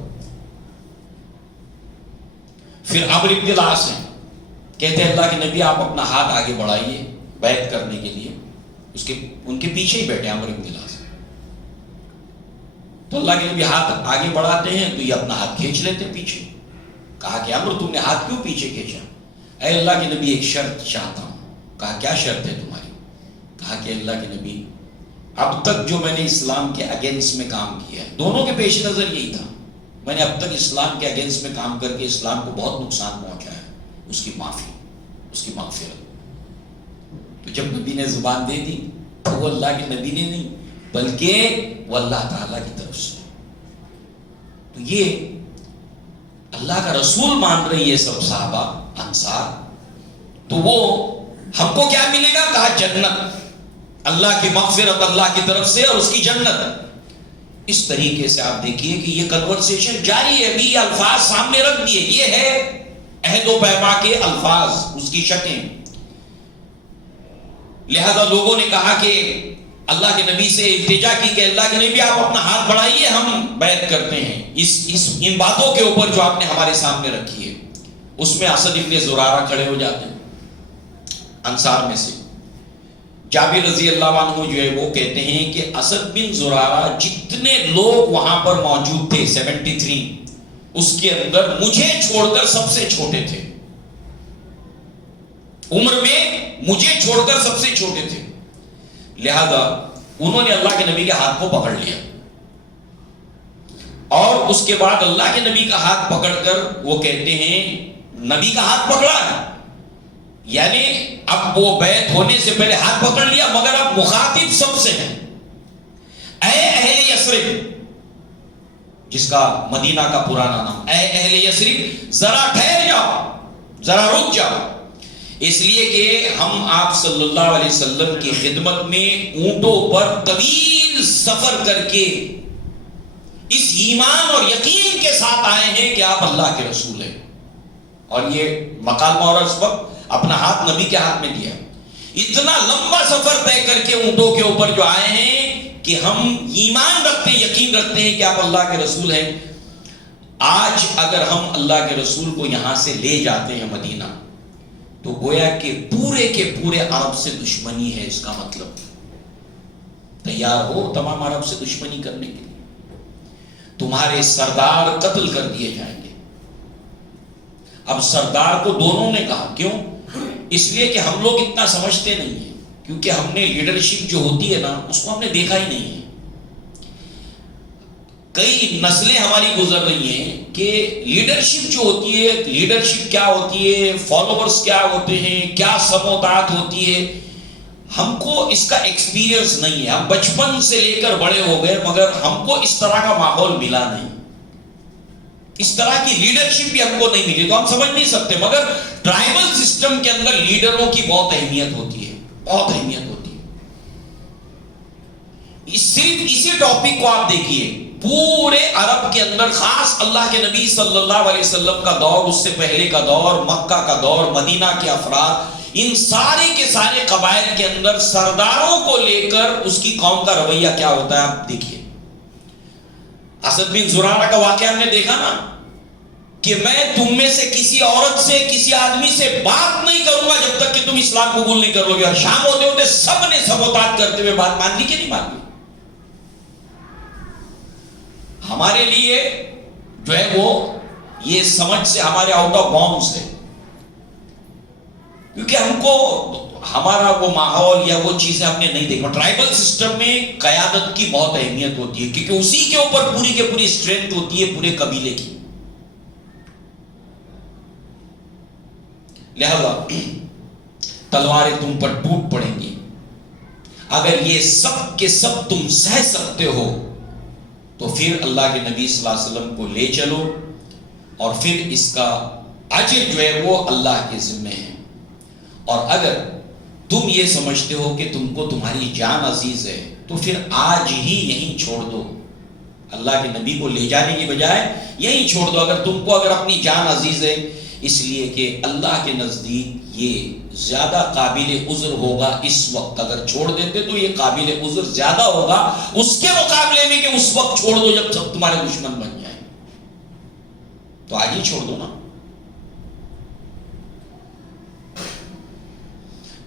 پھر عمرو بن العاص ہیں، کہتے ہیں اللہ کے نبی آپ اپنا ہاتھ آگے بڑھائیے بیعت کرنے کے لیے، ان کے پیچھے ہی بیٹھے عمرو بن العاص۔ تو اللہ کے نبی ہاتھ آگے بڑھاتے ہیں تو یہ اپنا ہاتھ کھینچ لیتے پیچھے۔ کہا کہ عمرو تم نے ہاتھ کیوں پیچھے کھینچا؟ اے اللہ کے نبی ایک شرط چاہتا ہوں۔ کہا کیا شرط ہے تمہاری؟ کہا کہ اللہ کے نبی اب تک جو میں نے اسلام کے اگینسٹ میں کام کیا ہے، دونوں کے پیش نظر یہی تھا، میں نے اب تک اسلام کے اگینسٹ میں کام کر کے اسلام کو بہت نقصان پہنچا ہے، اس کی معافی، اس کی مغفرت۔ تو جب نبی نے زبان دے دی تو وہ اللہ کے نبی نے نہیں بلکہ وہ اللہ تعالیٰ کی طرف سے۔ تو یہ اللہ کا رسول مان رہے یہ سب صحابہ انصار، تو وہ ہم کو کیا ملے گا؟ کہا جنت، اللہ کی مغفرت اللہ کی طرف سے اور اس کی جنت۔ اس طریقے سے آپ دیکھیے کہ یہ کنورسیشن جاری ہے، ابھی الفاظ سامنے رکھ دیے، یہ ہے عہد و پیما کے الفاظ، اس کی شکیں۔ لہذا لوگوں نے کہا کہ اللہ کے نبی سے التجا کی کہ اللہ کے نبی آپ اپنا ہاتھ بڑھائیے، ہم بیعت کرتے ہیں ان باتوں کے اوپر جو آپ نے ہمارے سامنے رکھی ہے۔ اس میں اسد ابن زرارہ کھڑے ہو جاتے ہیں انصار میں سے۔ جابر رضی اللہ عنہ جو ہے وہ کہتے ہیں کہ اسد بن زرارہ جتنے لوگ وہاں پر موجود تھے 73، اس کے اندر مجھے چھوڑ کر سب سے چھوٹے تھے، عمر میں مجھے چھوڑ کر سب سے چھوٹے تھے۔ لہذا انہوں نے اللہ کے نبی کے ہاتھ کو پکڑ لیا، اور اس کے بعد اللہ کے نبی کا ہاتھ پکڑ کر وہ کہتے ہیں، نبی کا ہاتھ پکڑا ہے یعنی اب وہ بیعت ہونے سے پہلے ہاتھ پکڑ لیا، مگر اب مخاطب سب سے ہیں، اے اہل یثرب، جس کا مدینہ کا پرانا نام، اے اہل یثرب ذرا ٹھہر جاؤ، ذرا رک جاؤ، اس لیے کہ ہم آپ صلی اللہ علیہ وسلم کی خدمت میں اونٹوں پر طویل سفر کر کے اس ایمان اور یقین کے ساتھ آئے ہیں کہ آپ اللہ کے رسول ہیں۔ اور یہ مکالمہ اور اس وقت اپنا ہاتھ نبی کے ہاتھ میں دیا، اتنا لمبا سفر طے کر کے اونٹوں کے اوپر جو آئے ہیں کہ ہم ایمان رکھتے ہیں، یقین رکھتے ہیں کہ آپ اللہ کے رسول ہیں۔ آج اگر ہم اللہ کے رسول کو یہاں سے لے جاتے ہیں مدینہ، تو گویا کہ پورے کے پورے عرب سے دشمنی ہے، اس کا مطلب تیار ہو تمام عرب سے دشمنی کرنے کے لیے، تمہارے سردار قتل کر دیے جائیں گے۔ اب سردار کو دونوں نے کہا، کیوں؟ اس لیے کہ ہم لوگ اتنا سمجھتے نہیں ہیں، کیونکہ ہم نے لیڈرشپ جو ہوتی ہے نا اس کو ہم نے دیکھا ہی نہیں ہے۔ کئی نسلیں ہماری گزر رہی ہیں کہ لیڈرشپ جو ہوتی ہے، لیڈرشپ کیا ہوتی ہے، فالوورز کیا ہوتے ہیں، کیا سموتات ہوتی ہے، ہم کو اس کا ایکسپیرینس نہیں ہے۔ ہم بچپن سے لے کر بڑے ہو گئے، مگر ہم کو اس طرح کا ماحول ملا نہیں، اس طرح کی لیڈرشپ بھی ہم کو نہیں ملی، تو ہم سمجھ نہیں سکتے۔ مگر ٹرائبل سسٹم کے اندر لیڈروں کی بہت اہمیت ہوتی ہے، بہت اہمیت ہوتی ہے۔ صرف اسی ٹاپک کو آپ دیکھیے، پورے عرب کے اندر، خاص اللہ کے نبی صلی اللہ علیہ وسلم کا دور، اس سے پہلے کا دور، مکہ کا دور، مدینہ کے افراد، ان سارے کے سارے قبائل کے اندر سرداروں کو لے کر اس کی قوم کا رویہ کیا ہوتا ہے آپ دیکھیے۔ اسد بن زرارہ کا واقعہ ہم نے دیکھا نا کہ میں تم میں سے کسی عورت سے، کسی آدمی سے بات نہیں کروں گا جب تک کہ تم اسلام قبول نہیں کر لو گے، اور شام ہوتے ہوتے سب نے سبوتات کرتے ہوئے بات مان لی کہ نہیں مان لی؟ ہمارے لیے جو ہے وہ یہ سمجھ سے ہمارے آؤٹ آف باؤنڈز ہے، کیونکہ ہم کو ہمارا وہ ماحول یا وہ چیزیں ہم نے نہیں دیکھا۔ ٹرائبل سسٹم میں قیادت کی بہت اہمیت ہوتی ہے، کیونکہ اسی کے اوپر پوری کے پوری اسٹرینتھ ہوتی ہے پورے قبیلے کی۔ لہذا تلواریں تم پر ٹوٹ پڑیں گی، اگر یہ سب کے سب تم سہ سکتے ہو تو پھر اللہ کے نبی صلی اللہ علیہ وسلم کو لے چلو، اور پھر اس کا اجر جو ہے وہ اللہ کے ذمہ ہے۔ اور اگر تم یہ سمجھتے ہو کہ تم کو تمہاری جان عزیز ہے تو پھر آج ہی یہیں چھوڑ دو، اللہ کے نبی کو لے جانے کی بجائے یہیں چھوڑ دو اگر تم کو اگر اپنی جان عزیز ہے، اس لیے کہ اللہ کے نزدیک یہ زیادہ قابل عذر ہوگا اس وقت، اگر چھوڑ دیتے تو یہ قابل عذر زیادہ ہوگا اس کے مقابلے میں کہ اس وقت چھوڑ دو جب سب تمہارے دشمن بن جائیں۔ تو آج ہی چھوڑ دو نا۔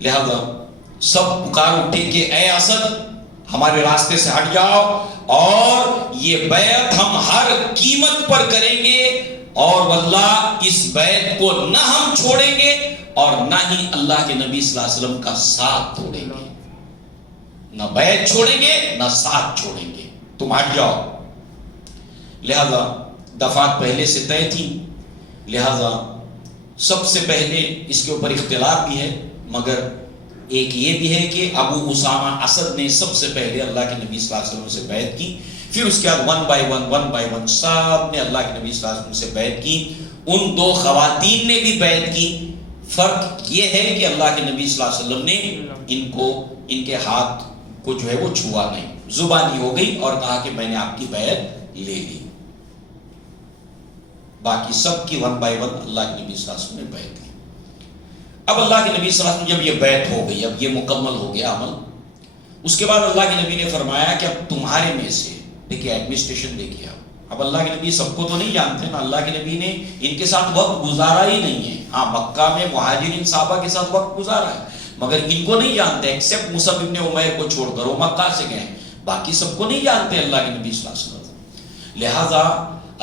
لہذا سب پکار اٹھے کہ اے اسد ہمارے راستے سے ہٹ جاؤ، اور یہ بیعت ہم ہر قیمت پر کریں گے، اور واللہ اس بیعت کو نہ ہم چھوڑیں گے اور نہ ہی اللہ کے نبی صلی اللہ علیہ وسلم کا ساتھ چھوڑیں گے، نہ بیعت چھوڑیں گے نہ ساتھ چھوڑیں گے، تم ہٹ جاؤ۔ لہذا دفعات پہلے سے طے تھی، لہذا سب سے پہلے اس کے اوپر اختلاف بھی ہے، مگر ایک یہ بھی ہے کہ ابو اسامہ اسد نے سب سے پہلے اللہ کے نبی صلی اللہ علیہ وسلم سے بیعت کی، پھر اس کے بعد ون بائی ون سب نے اللہ کے نبی صلی اللہ علیہ وسلم سے بیعت کی. ان دو خواتین نے بھی بیعت کی. فرق یہ ہے کہ اللہ کے نبی صلی اللہ علیہ وسلم نے ان کے ہاتھ کو جو ہے وہ چھوا نہیں, زبانی ہو گئی اور کہا کہ میں نے آپ کی بیعت لے لی. باقی سب کی ون بائی ون اللہ کے نبی صلی اللہ علیہ وسلم نے بیعت کی. اب اللہ کے نبی صلی اللہ علیہ وسلم جب یہ بیعت ہو گئی, اب یہ مکمل ہو گیا عمل, اس کے بعد اللہ کے نبی نے فرمایا کہ اب تمہارے میں سے, دیکھیے ایڈمنسٹریشن دیکھیے, اب اللہ کے نبی سب کو تو نہیں جانتے نا, اللہ کے نبی نے ان کے ساتھ وقت گزارا ہی نہیں ہے. ہاں مکہ میں مہاجرین صحابہ کے ساتھ وقت گزارا ہے, مگر ان کو نہیں جانتے ایکسپٹ مصعب ابن عمیر کو چھوڑ کر, وہ مکہ سے گئے, باقی سب کو نہیں جانتے اللہ کے نبی صلی اللہ علیہ وسلم. لہذا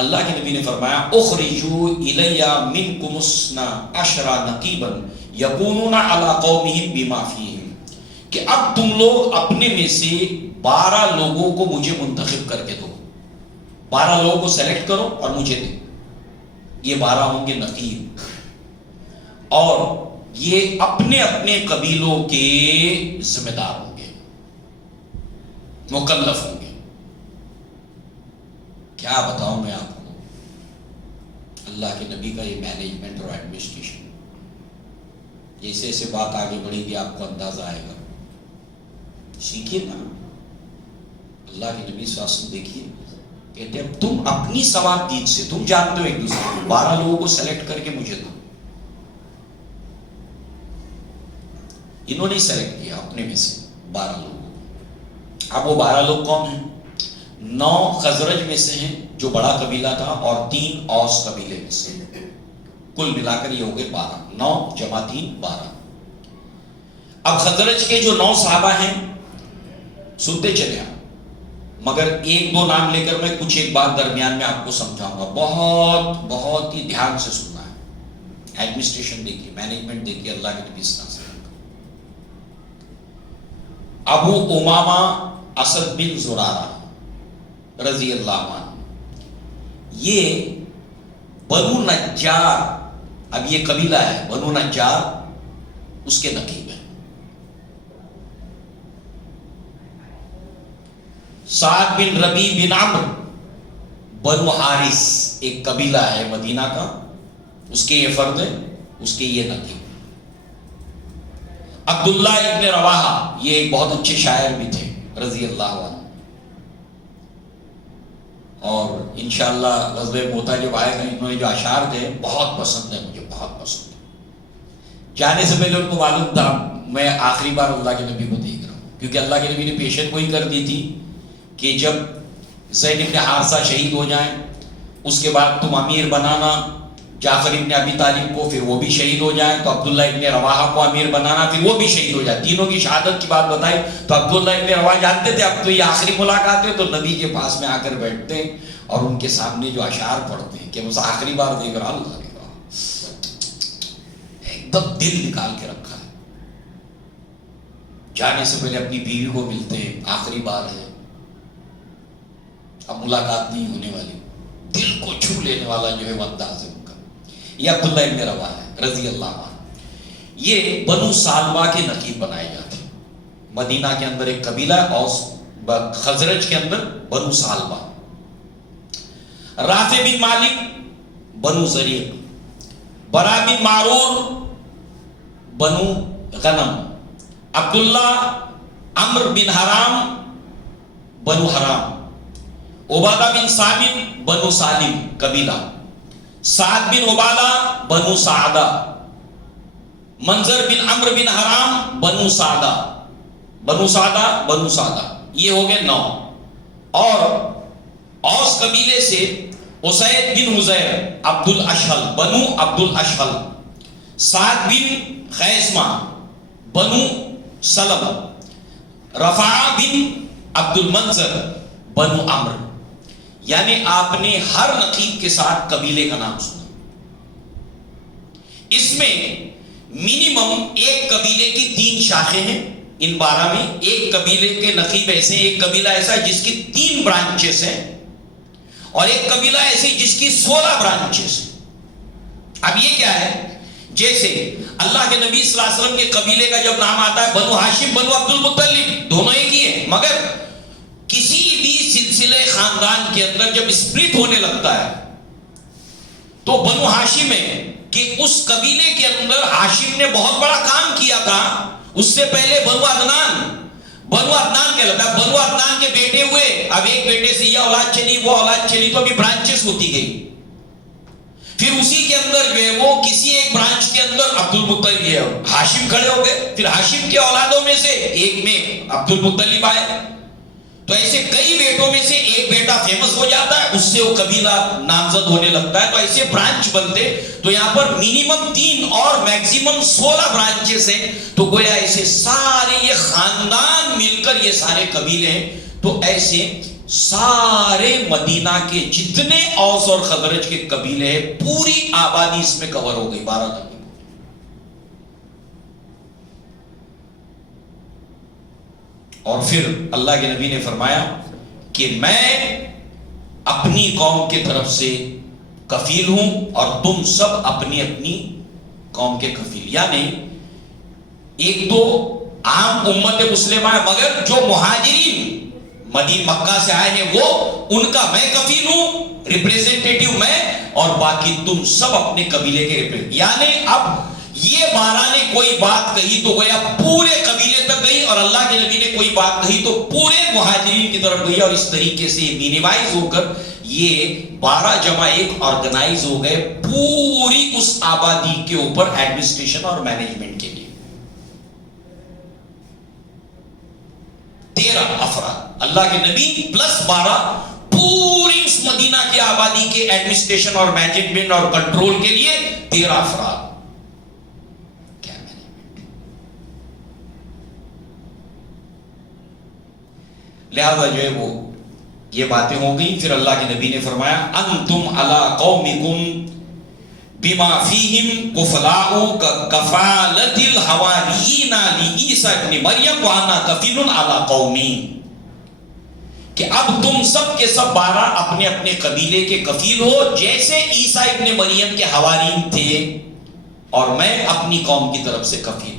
اللہ کے نبی نے فرمایا اخرجوا الی منکم اثنا عشر نقیبا یکونون علی قومہم بما فیہم, کہ اب تم لوگ اپنے میں سے 12 لوگوں کو مجھے منتخب کر کے دو, 12 لوگوں کو سلیکٹ کرو اور مجھے دے. یہ 12 ہوں گے نقیب, اور یہ اپنے اپنے قبیلوں کے ذمہ دار ہوں گے, مکلف ہوں گے. کیا بتاؤں میں آپ کو اللہ کے نبی کا یہ مینجمنٹ اور ایڈمنسٹریشن. جیسے ایسے بات آگے بڑھے گی آپ کو اندازہ آئے گا. سیکھیے نا, اللہ کے نبی صلی اللہ علیہ وسلم دیکھیے, کہتے ہیں تم اپنی ثواب دید سے, تم جانتے ہو ایک دوسرے کو, 12 لوگوں کو سلیکٹ کر کے مجھے دو. انہوں نے سلیکٹ کیا اپنے میں سے 12 لوگوں. اب وہ 12 لوگ کون ہیں؟ 9 خزرج میں سے ہیں جو بڑا قبیلہ تھا, اور 3 اوس قبیلے میں سے. کل ملا کر یہ ہو گئے 12, 9 جمع 3 12. اب خزرج کے جو 9 صحابہ ہیں سنتے چلے آپ, مگر 1-2 نام لے کر میں کچھ ایک بات درمیان میں آپ کو سمجھاؤں گا. بہت بہت ہی دھیان سے سننا ہے. ایڈمنسٹریشن دیکھیے, مینجمنٹ دیکھیے اللہ کے نبی صلی اللہ علیہ وسلم. ابو امامہ اسد بن زرارہ رضی اللہ عنہ, یہ بنو نجار, اب یہ قبیلہ ہے بنو نجار, اس کے نقیب ہیں. سعد بن ربی بن عمرو بنو حارث, ایک قبیلہ ہے مدینہ کا, اس کے یہ فرد ہے, اس کے یہ نقیب. عبداللہ ابن رواحہ, یہ ایک بہت اچھے شاعر بھی تھے رضی اللہ عنہ, اور انشاءاللہ غزوہ موتا جب آئے گا, انہوں نے جو اشعار تھے بہت پسند ہے مجھے, بہت پسند. جانے سے پہلے ان کو معلوم تھا میں آخری بار اللہ کے نبی کو دیکھ رہا ہوں, کیونکہ اللہ کے نبی نے پیشن گوئی کر دی تھی کہ جب زید بن حارثہ شہید ہو جائیں اس کے بعد تم امیر بنانا جعفر ابن ابی طالب کو, پھر وہ بھی شہید ہو جائیں تو عبداللہ ابن رواحہ کو امیر بنانا, پھر وہ بھی شہید ہو جائے. تینوں کی شہادت کی بات بتائی تو عبداللہ ابن رواحہ جانتے تھے اب تو یہ آخری ملاقات ہے, تو نبی کے پاس میں آ کر بیٹھتے ہیں اور ان کے سامنے جو اشعار پڑھتے ہیں کہ مجھے آخری بار دیکھ رہا, اللہ ایک دم دل نکال کے رکھا ہے. جانے سے پہلے اپنی بیوی کو ملتے ہیں, آخری بار ہے, اب ملاقات نہیں ہونے والی, دل کو چھو لینے والا جو ہے وہ انداز ہے ان کا. یہ عبداللہ ابن رواحہ ہے رضی اللہ عنہ. یہ بنو سالبہ کے نقیب بنائے جاتے ہیں. مدینہ کے اندر ایک قبیلہ اور خزرج کے اندر بنو سالبہ. رافع بن مالک بنو زریق, برا بن معرور بنو غنم, عبداللہ عمر بن حرام بنو حرام, عبادہ بن صامت بنو سالم قبیلہ, سعد بن عبادہ بنو سعدہ, منظر بن عمرو بن حرام بنو سعدہ, بنو سعدہ بنو سعدہ, یہ ہو گئے 9. اور اوس قبیلے سے اسید بن حزیر عبد الاشہل بنو عبد الاشہل, سعد بن خیسمہ بنو سلمہ, رفاعہ بن عبد المنظر بنو عمرو. یعنی آپ نے ہر نقیب کے ساتھ قبیلے کا نام سنا. اس میں منیمم ایک قبیلے کی 3 شاخیں ہیں. ان 12 میں ایک قبیلے کے نقیب ایسے, ایک قبیلہ ایسا جس کی 3 برانچز ہیں, اور ایک قبیلہ ایسے جس کی 16 برانچز ہیں. اب یہ کیا ہے, جیسے اللہ کے نبی صلی اللہ علیہ وسلم کے قبیلے کا جب نام آتا ہے بنو ہاشم بنو عبد المطلب, دونوں ایک ہی ہیں, مگر کسی بھی سلسلے خاندان کے اندر جب اسپلٹ ہونے لگتا ہے تو بنو ہاشم ہے کہ اس قبیلے کے اندر ہاشم نے بہت بڑا کام کیا تھا. اس سے پہلے بنو عدنان کہلاتا ہے. بنو عدنان کے بیٹے ہوئے, اب ایک بیٹے سے یہ اولاد چلی وہ اولاد چلی تو ابھی برانچز ہوتی گئی. پھر اسی کے اندر جو ہے وہ کسی ایک برانچ کے اندر عبد المطلب ہاشم کھڑے ہو گئے. پھر ہاشم کے اولادوں میں سے ایک میں عبد المطلب آئے. تو ایسے کئی بیٹوں میں سے ایک بیٹا فیمس ہو جاتا ہے, اس سے وہ قبیلہ نامزد ہونے لگتا ہے. تو ایسے برانچ بنتے. تو یہاں پر منیمم 3 اور میکسیمم 16 برانچز ہیں. تو گویا ایسے سارے یہ خاندان مل کر یہ سارے قبیلے ہیں. تو ایسے سارے مدینہ کے جتنے اوس اور خزرج کے قبیلے ہیں پوری آبادی اس میں کور ہو گئی 12 تک. اور پھر اللہ کے نبی نے فرمایا کہ میں اپنی قوم کی طرف سے کفیل ہوں اور تم سب اپنی اپنی قوم کے کفیل. یعنی ایک تو عام امت مسلمہ ہے, مگر جو مہاجرین مدینہ مکہ سے آئے ہیں وہ ان کا میں کفیل ہوں, ریپریزنٹیٹیو میں, اور باقی تم سب اپنے قبیلے کے ریپریزنٹیٹیو. یعنی اب یہ 12 نے کوئی بات کہی تو گویا پورے قبیلے تک گئی, اور اللہ کے نبی نے کوئی بات کہی تو پورے مہاجرین کی طرف گئی. اور اس طریقے سے مینیمائز ہو کر یہ 12 جمع 1 آرگنائز ہو گئے پوری اس آبادی کے اوپر ایڈمنسٹریشن اور مینجمنٹ کے لیے. 13 افراد اللہ کے نبی پلس 12 پوری اس مدینہ کی آبادی کے ایڈمنسٹریشن اور مینجمنٹ اور کنٹرول کے لیے 13 افراد. لہذا جو ہے وہ یہ باتیں ہو گئی. پھر اللہ کے نبی نے فرمایا انتم علی قومکم بما فیہم کفلاء کفالۃ الحواریین لعیسی ابن مریم وانا کفیل علی قومی, کہ اب تم سب کے سب 12 اپنے اپنے قبیلے کے کفیل ہو جیسے عیسی ابن مریم کے حواریین تھے, اور میں اپنی قوم کی طرف سے کفیل ہوں.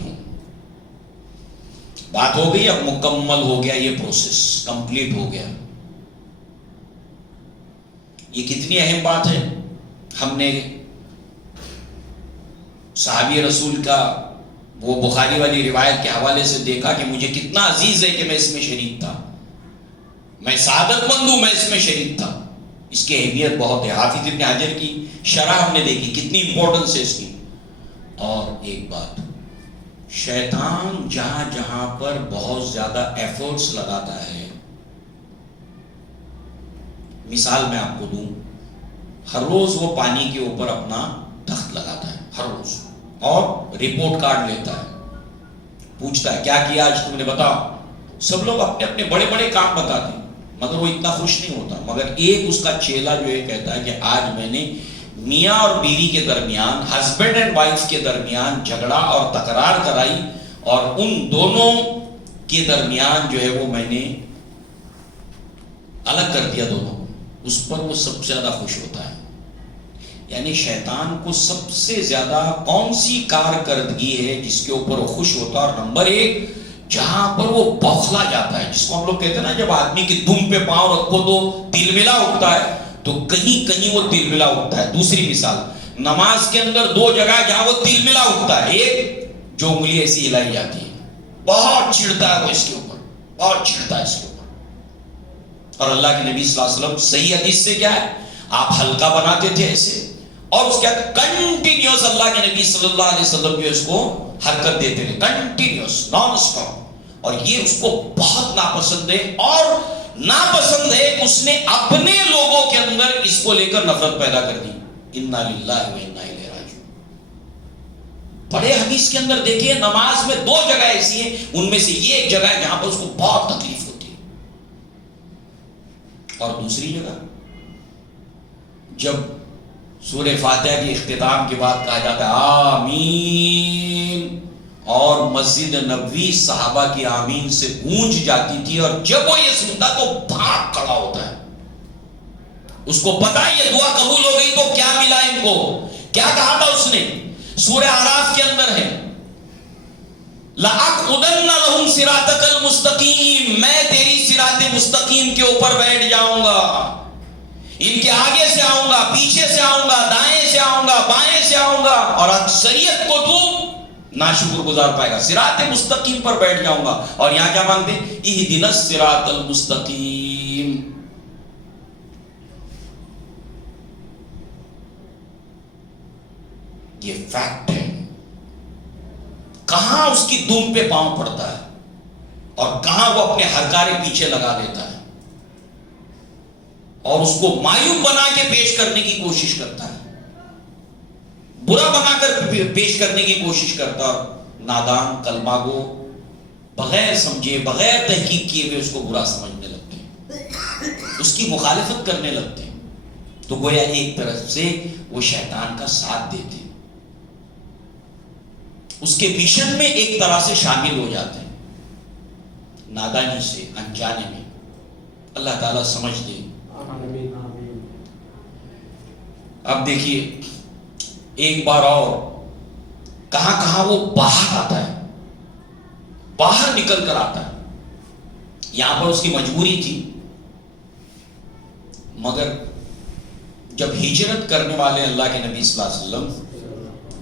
بات ہو گئی, اب مکمل ہو گیا یہ پروسیس, کمپلیٹ ہو گیا. یہ کتنی اہم بات ہے. ہم نے صحابی رسول کا وہ بخاری والی روایت کے حوالے سے دیکھا کہ مجھے کتنا عزیز ہے کہ میں اس میں شریک تھا, میں سعادت مند ہوں میں اس میں شریک تھا. اس کی اہمیت بہت ہے. حافظ ابن حجر کی شرح ہم نے دیکھی کتنی امپورٹنس ہے اس کی. اور ایک بات, شیطان جہاں جہاں پر بہت زیادہ ایفرٹس لگاتا ہے, مثال میں آپ کو دوں, ہر روز وہ پانی کے اوپر اپنا تخت لگاتا ہے ہر روز, اور رپورٹ کارڈ لیتا ہے, پوچھتا ہے کیا کیا آج تم نے بتاؤ. سب لوگ اپنے اپنے بڑے بڑے کام بتاتے ہیں مگر وہ اتنا خوش نہیں ہوتا. مگر ایک اس کا چیلا جو ہے کہتا ہے کہ آج میں نے میاں اور بیوی کے درمیان, ہسبینڈ اینڈ وائف کے درمیان جھگڑا اور تکرار کرائی, اور ان دونوں کے درمیان جو ہے وہ میں نے الگ کر دیا دونوں. اس پر وہ سب سے زیادہ خوش ہوتا ہے. یعنی شیطان کو سب سے زیادہ کون سی کارکردگی ہے جس کے اوپر وہ خوش ہوتا ہے؟ اور نمبر 1 جہاں پر وہ بوکھلا جاتا ہے, جس کو ہم لوگ کہتے ہیں نا جب آدمی کی دم پہ پاؤں رکھو تو تلملا اٹھتا ہے, تو کہیں کہیں وہ تلملا اٹھتا ہے. دوسری مثال, نماز کے اندر 2 جگہ جہاں وہ تلملا اٹھتا ہے. ایک جو انگلی ایسی ہلائی جاتی ہے, بہت چڑھتا ہے وہ اس کے اوپر, بہت چڑھتا ہے اس کے اوپر. اور اللہ کے نبی صلی اللہ علیہ وسلم صحیح حدیث سے کیا ہے, آپ ہلکا بناتے تھے ایسے, اور اس کے بعد کنٹینیوس اللہ کے نبی صلی اللہ علیہ وسلم جو اس کو حرکت دیتے تھے, کنٹینیوس نان اسٹاپ. اور یہ اس کو بہت ناپسند ہے, اور ناپسند ہے اس نے اپنے لوگوں کے اندر اس کو لے کر نفرت پیدا کر دی. انا للہ و انا الیہ راجعون. بڑے حدیث کے اندر دیکھیے نماز میں 2 جگہ ایسی ہیں, ان میں سے یہ ایک جگہ ہے جہاں پر اس کو بہت تکلیف ہوتی ہے. اور دوسری جگہ جب سورہ فاتحہ کی اختتام کے بعد کہا جاتا ہے آمین, اور مسجد نبوی صحابہ کی آمین سے گونج جاتی تھی, اور جب وہ یہ سنتا تو بھاگ کھڑا ہوتا ہے. اس کو پتا ہے یہ دعا قبول ہو گئی تو کیا ملا ان کو. کیا کہا تھا اس نے؟ سورہ اعراف کے اندر ہے لَأَقْعُدَنَّ لَهُمْ صِرَاطَكَ الْمُسْتَقِيمَ، میں تیری صراط مستقیم کے اوپر بیٹھ جاؤں گا، ان کے آگے سے آؤں گا، پیچھے سے آؤں گا، دائیں سے آؤں گا، بائیں سے آؤں گا، اور اکثریت کو تو ناشکر گزار پائے گا، صراط مستقیم پر بیٹھ جاؤں گا۔ اور یہاں کیا مانگتے ہیں؟ اہدنا الصراط المستقیم۔ یہ فیکٹ ہے، کہاں اس کی دم پہ پاؤں پڑتا ہے اور کہاں وہ اپنے ہرکارے پیچھے لگا دیتا ہے اور اس کو معیوب بنا کے پیش کرنے کی کوشش کرتا ہے، برا بنا کر پیش کرنے کی کوشش کرتا ہے، اور نادان کلمہ گو بغیر سمجھے بغیر تحقیق کیے ہوئے اس کو برا سمجھنے لگتے ہیں، اس کی مخالفت کرنے لگتے ہیں، تو گویا ایک طرف سے وہ شیطان کا ساتھ دیتے ہیں، اس کے مشن میں ایک طرح سے شامل ہو جاتے ہیں، نادانی سے، انجانے میں۔ اللہ تعالیٰ سمجھ دے۔ اب دیکھیے ایک بار اور کہاں کہاں وہ باہر آتا ہے، باہر نکل کر آتا ہے۔ یہاں پر اس کی مجبوری تھی، مگر جب ہجرت کرنے والے اللہ کے نبی صلی اللہ علیہ وسلم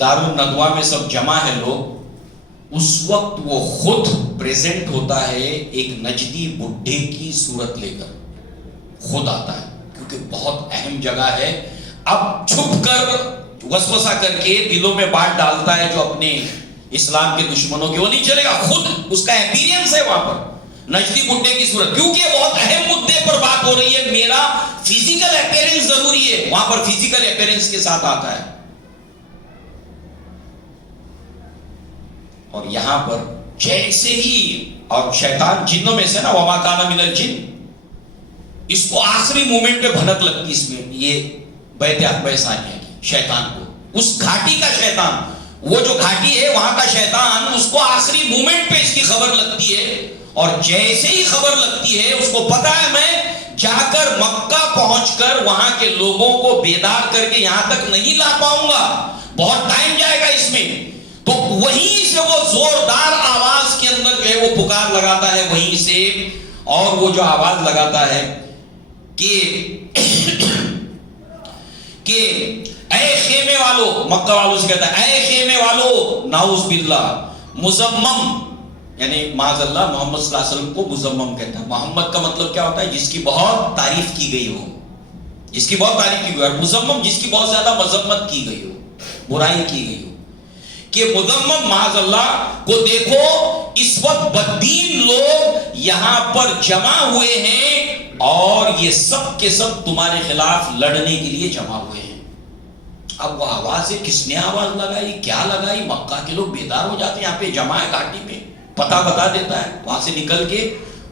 دارالندوا میں سب جمع ہے لوگ، اس وقت وہ خود پریزنٹ ہوتا ہے ایک نجدی بڈھے کی صورت لے کر، خود آتا ہے، کیونکہ بہت اہم جگہ ہے۔ اب چھپ کر وسوسہ کر کے دلوں میں بات ڈالتا ہے جو اپنے اسلام کے دشمنوں کے، وہ نہیں چلے گا، خود اس کا ایپیرینس ہے وہاں پر نجدی بڈھے کی صورت، کیونکہ بہت اہم مدے پر بات ہو رہی ہے، میرا فزیکل ایپیرینس ضروری ہے، وہاں پر فزیکل ایپیرینس کے ساتھ آتا ہے۔ اور یہاں پر جیسے ہی، اور شیطان جنوں میں سے نا، وما کان من الجن، اس کو آخری مومنٹ پہ بھنک لگتی اس میں، یہ بیت عقبہ ثانیہ کی، شیطان کو، اس گھاٹی کا شیطان، وہ جو گھاٹی ہے وہاں کا شیطان، اس کو آخری مومنٹ پہ اس کی خبر لگتی ہے، اور جیسے ہی خبر لگتی ہے اس کو پتا ہے میں جا کر مکہ پہنچ کر وہاں کے لوگوں کو بیدار کر کے یہاں تک نہیں لا پاؤں گا، بہت ٹائم جائے گا اس میں، تو وہیں سے وہ زوردار آواز کے اندر جو ہے وہ پکار لگاتا ہے وہیں سے، اور وہ جو آواز لگاتا ہے کہ اے خیمے والو، مکہ والوں سے کہتا ہے اے خیمے والو، نعوذ باللہ، مزمم، یعنی معاذ اللہ محمد صلی اللہ علیہ وسلم کو مزمم کہتا ہے۔ محمد کا مطلب کیا ہوتا ہے؟ جس کی بہت تعریف کی گئی ہو، جس کی بہت تعریف کی گئی ہو، اور مزمم جس کی بہت زیادہ مذمت کی گئی ہو، برائی کی گئی ہو، کہ مذمم معاذ اللہ کو دیکھو اس وقت بددین لوگ یہاں پر جمع ہوئے ہیں، اور یہ سب کے سب تمہارے خلاف لڑنے کے لیے جمع ہوئے ہیں۔ اب وہ آواز ہے، کس نے آواز لگائی، کیا لگائی؟ مکہ کے لوگ بیدار ہو جاتے ہیں، یہاں پہ جمع ہے گھاٹی پہ، پتہ بتا دیتا ہے، وہاں سے نکل کے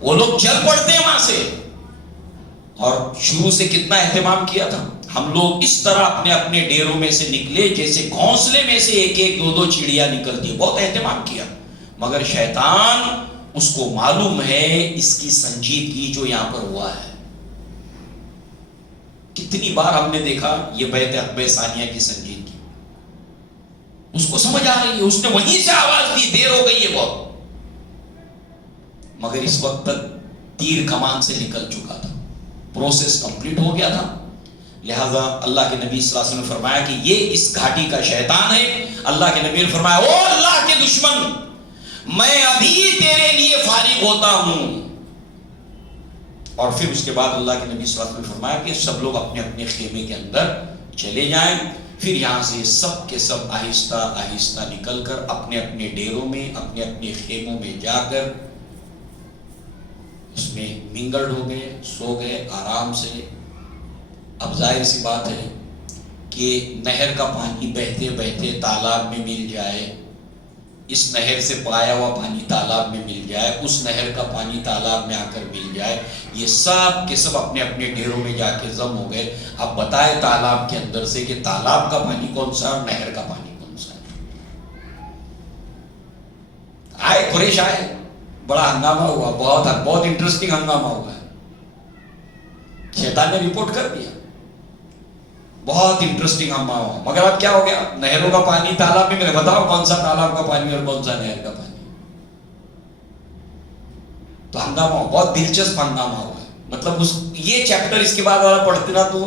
وہ لوگ چل پڑتے ہیں وہاں سے۔ اور شروع سے کتنا اہتمام کیا تھا، ہم لوگ اس طرح اپنے اپنے ڈیروں میں سے نکلے جیسے گھونسلے میں سے ایک ایک دو دو چڑیا نکلتی ہے، بہت اہتمام کیا، مگر شیطان اس کو معلوم ہے اس کی سنجیدگی جو یہاں پر ہوا ہے۔ کتنی بار ہم نے دیکھا یہ بیت عقبہ ثانیہ کی سنجیدگی، اس کو سمجھ آ رہی ہے، اس نے وہیں سے آواز دی، دیر ہو گئی ہے بہت، مگر اس وقت تک تیر کمان سے نکل چکا تھا، پروسیس کمپلیٹ ہو گیا تھا۔ لہذا اللہ کے نبی صلی اللہ علیہ وسلم نے فرمایا کہ یہ اس گھاٹی کا شیطان ہے۔ اللہ کے نبی نے فرمایا او اللہ کے دشمن، میں ابھی تیرے لیے فارغ ہوتا ہوں۔ اور پھر اس کے بعد اللہ کے نبی صلی اللہ علیہ وسلم نے فرمایا کہ سب لوگ اپنے اپنے خیمے کے اندر چلے جائیں۔ پھر یہاں سے سب کے سب آہستہ آہستہ نکل کر اپنے اپنے ڈیروں میں، اپنے اپنے خیموں میں جا کر اس میں منگلڈ ہو گئے، سو گئے آرام سے۔ اب ظاہر سی بات ہے کہ نہر کا پانی بہتے بہتے تالاب میں مل جائے، اس نہر سے پایا ہوا پانی تالاب میں مل جائے، اس نہر کا پانی تالاب میں آ کر مل جائے، یہ سب کے سب اپنے اپنے ڈیروں میں جا کے ضم ہو گئے۔ اب بتائے تالاب کے اندر سے کہ تالاب کا پانی کون سا اور نہر کا پانی کون سا ہے۔ آئے قریش آئے، بڑا ہنگامہ ہوا، بہت انٹرسٹنگ ہنگامہ ہوا ہے۔ شیطان نے رپورٹ کر دیا، بہت انٹرسٹنگ ہنگامہ ہوا، مگر اب کیا ہو گیا؟ نہروں کا پانی تالاب میں، بتاؤ کون سا تالاب کا پانی اور کون سا نہر کا پانی؟ تو ہنگامہ بہت دلچسپ ہنگامہ ہوا ہے. مطلب یہ چیپٹر اس کے بعد والا پڑھتے نا تو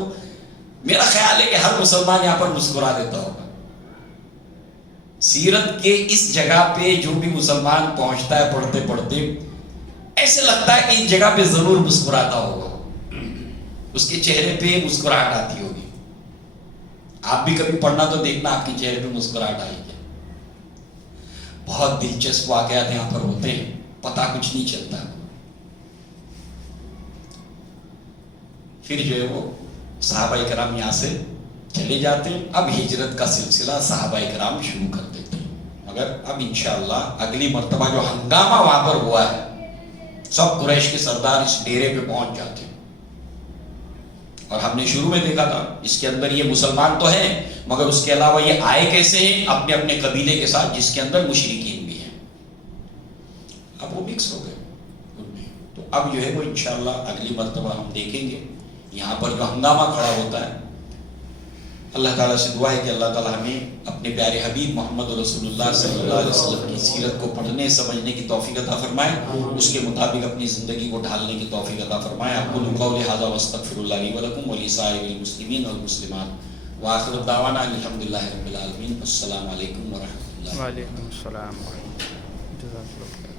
میرا خیال ہے کہ ہر مسلمان یہاں پر مسکرا دیتا ہوگا. سیرت کے اس جگہ پہ جو بھی مسلمان پہنچتا ہے پڑھتے پڑھتے ایسے لگتا ہے کہ اس جگہ پہ ضرور مسکراتا ہوگا, اس کے چہرے پہ مسکراہٹ آتی ہوگی. آپ بھی کبھی پڑھنا تو دیکھنا آپ کے چہرے پہ مسکراہٹ آئے گی. بہت دلچسپ واقعات یہاں پر ہوتے ہیں, پتہ کچھ نہیں چلتا. پھر جو ہے وہ صحابہ کرام یہاں سے چلے جاتے ہیں. اب ہجرت کا سلسلہ صحابہ کرام شروع کر دیتے ہیں. مگر اب انشاءاللہ اگلی مرتبہ جو ہنگامہ وہاں پر ہوا ہے, سب قریش کے سردار اس ڈیرے پہ پہنچ جاتے ہیں. اور ہم نے شروع میں دیکھا تھا اس کے اندر یہ مسلمان تو ہیں مگر اس کے علاوہ یہ آئے کیسے ہیں, اپنے اپنے قبیلے کے ساتھ جس کے اندر مشرکین بھی ہیں. اب وہ مکس ہو گئے ان میں. تو اب جو ہے وہ انشاءاللہ اگلی مرتبہ ہم دیکھیں گے یہاں پر جو ہنگامہ کھڑا ہوتا ہے. اللہ تعالیٰ سے دعا ہے کہ اللہ تعالیٰ ہمیں اپنے پیارے حبیب محمد رسول اللہ صلی اللہ علیہ وسلم کی سیرت کو پڑھنے سمجھنے کی توفیق عطا فرمائے, اس کے مطابق اپنی زندگی کو ڈھالنے کی توفیق عطا فرمائے. اقول قولی ھذا واستغفر اللہ لی ولکم ولسائر المسلمین والمسلمات وآخر دعوانا الحمدللہ رب العالمین. السلام علیکم ورحمۃ اللہ. وعلیکم السلام ورحمۃ اللہ.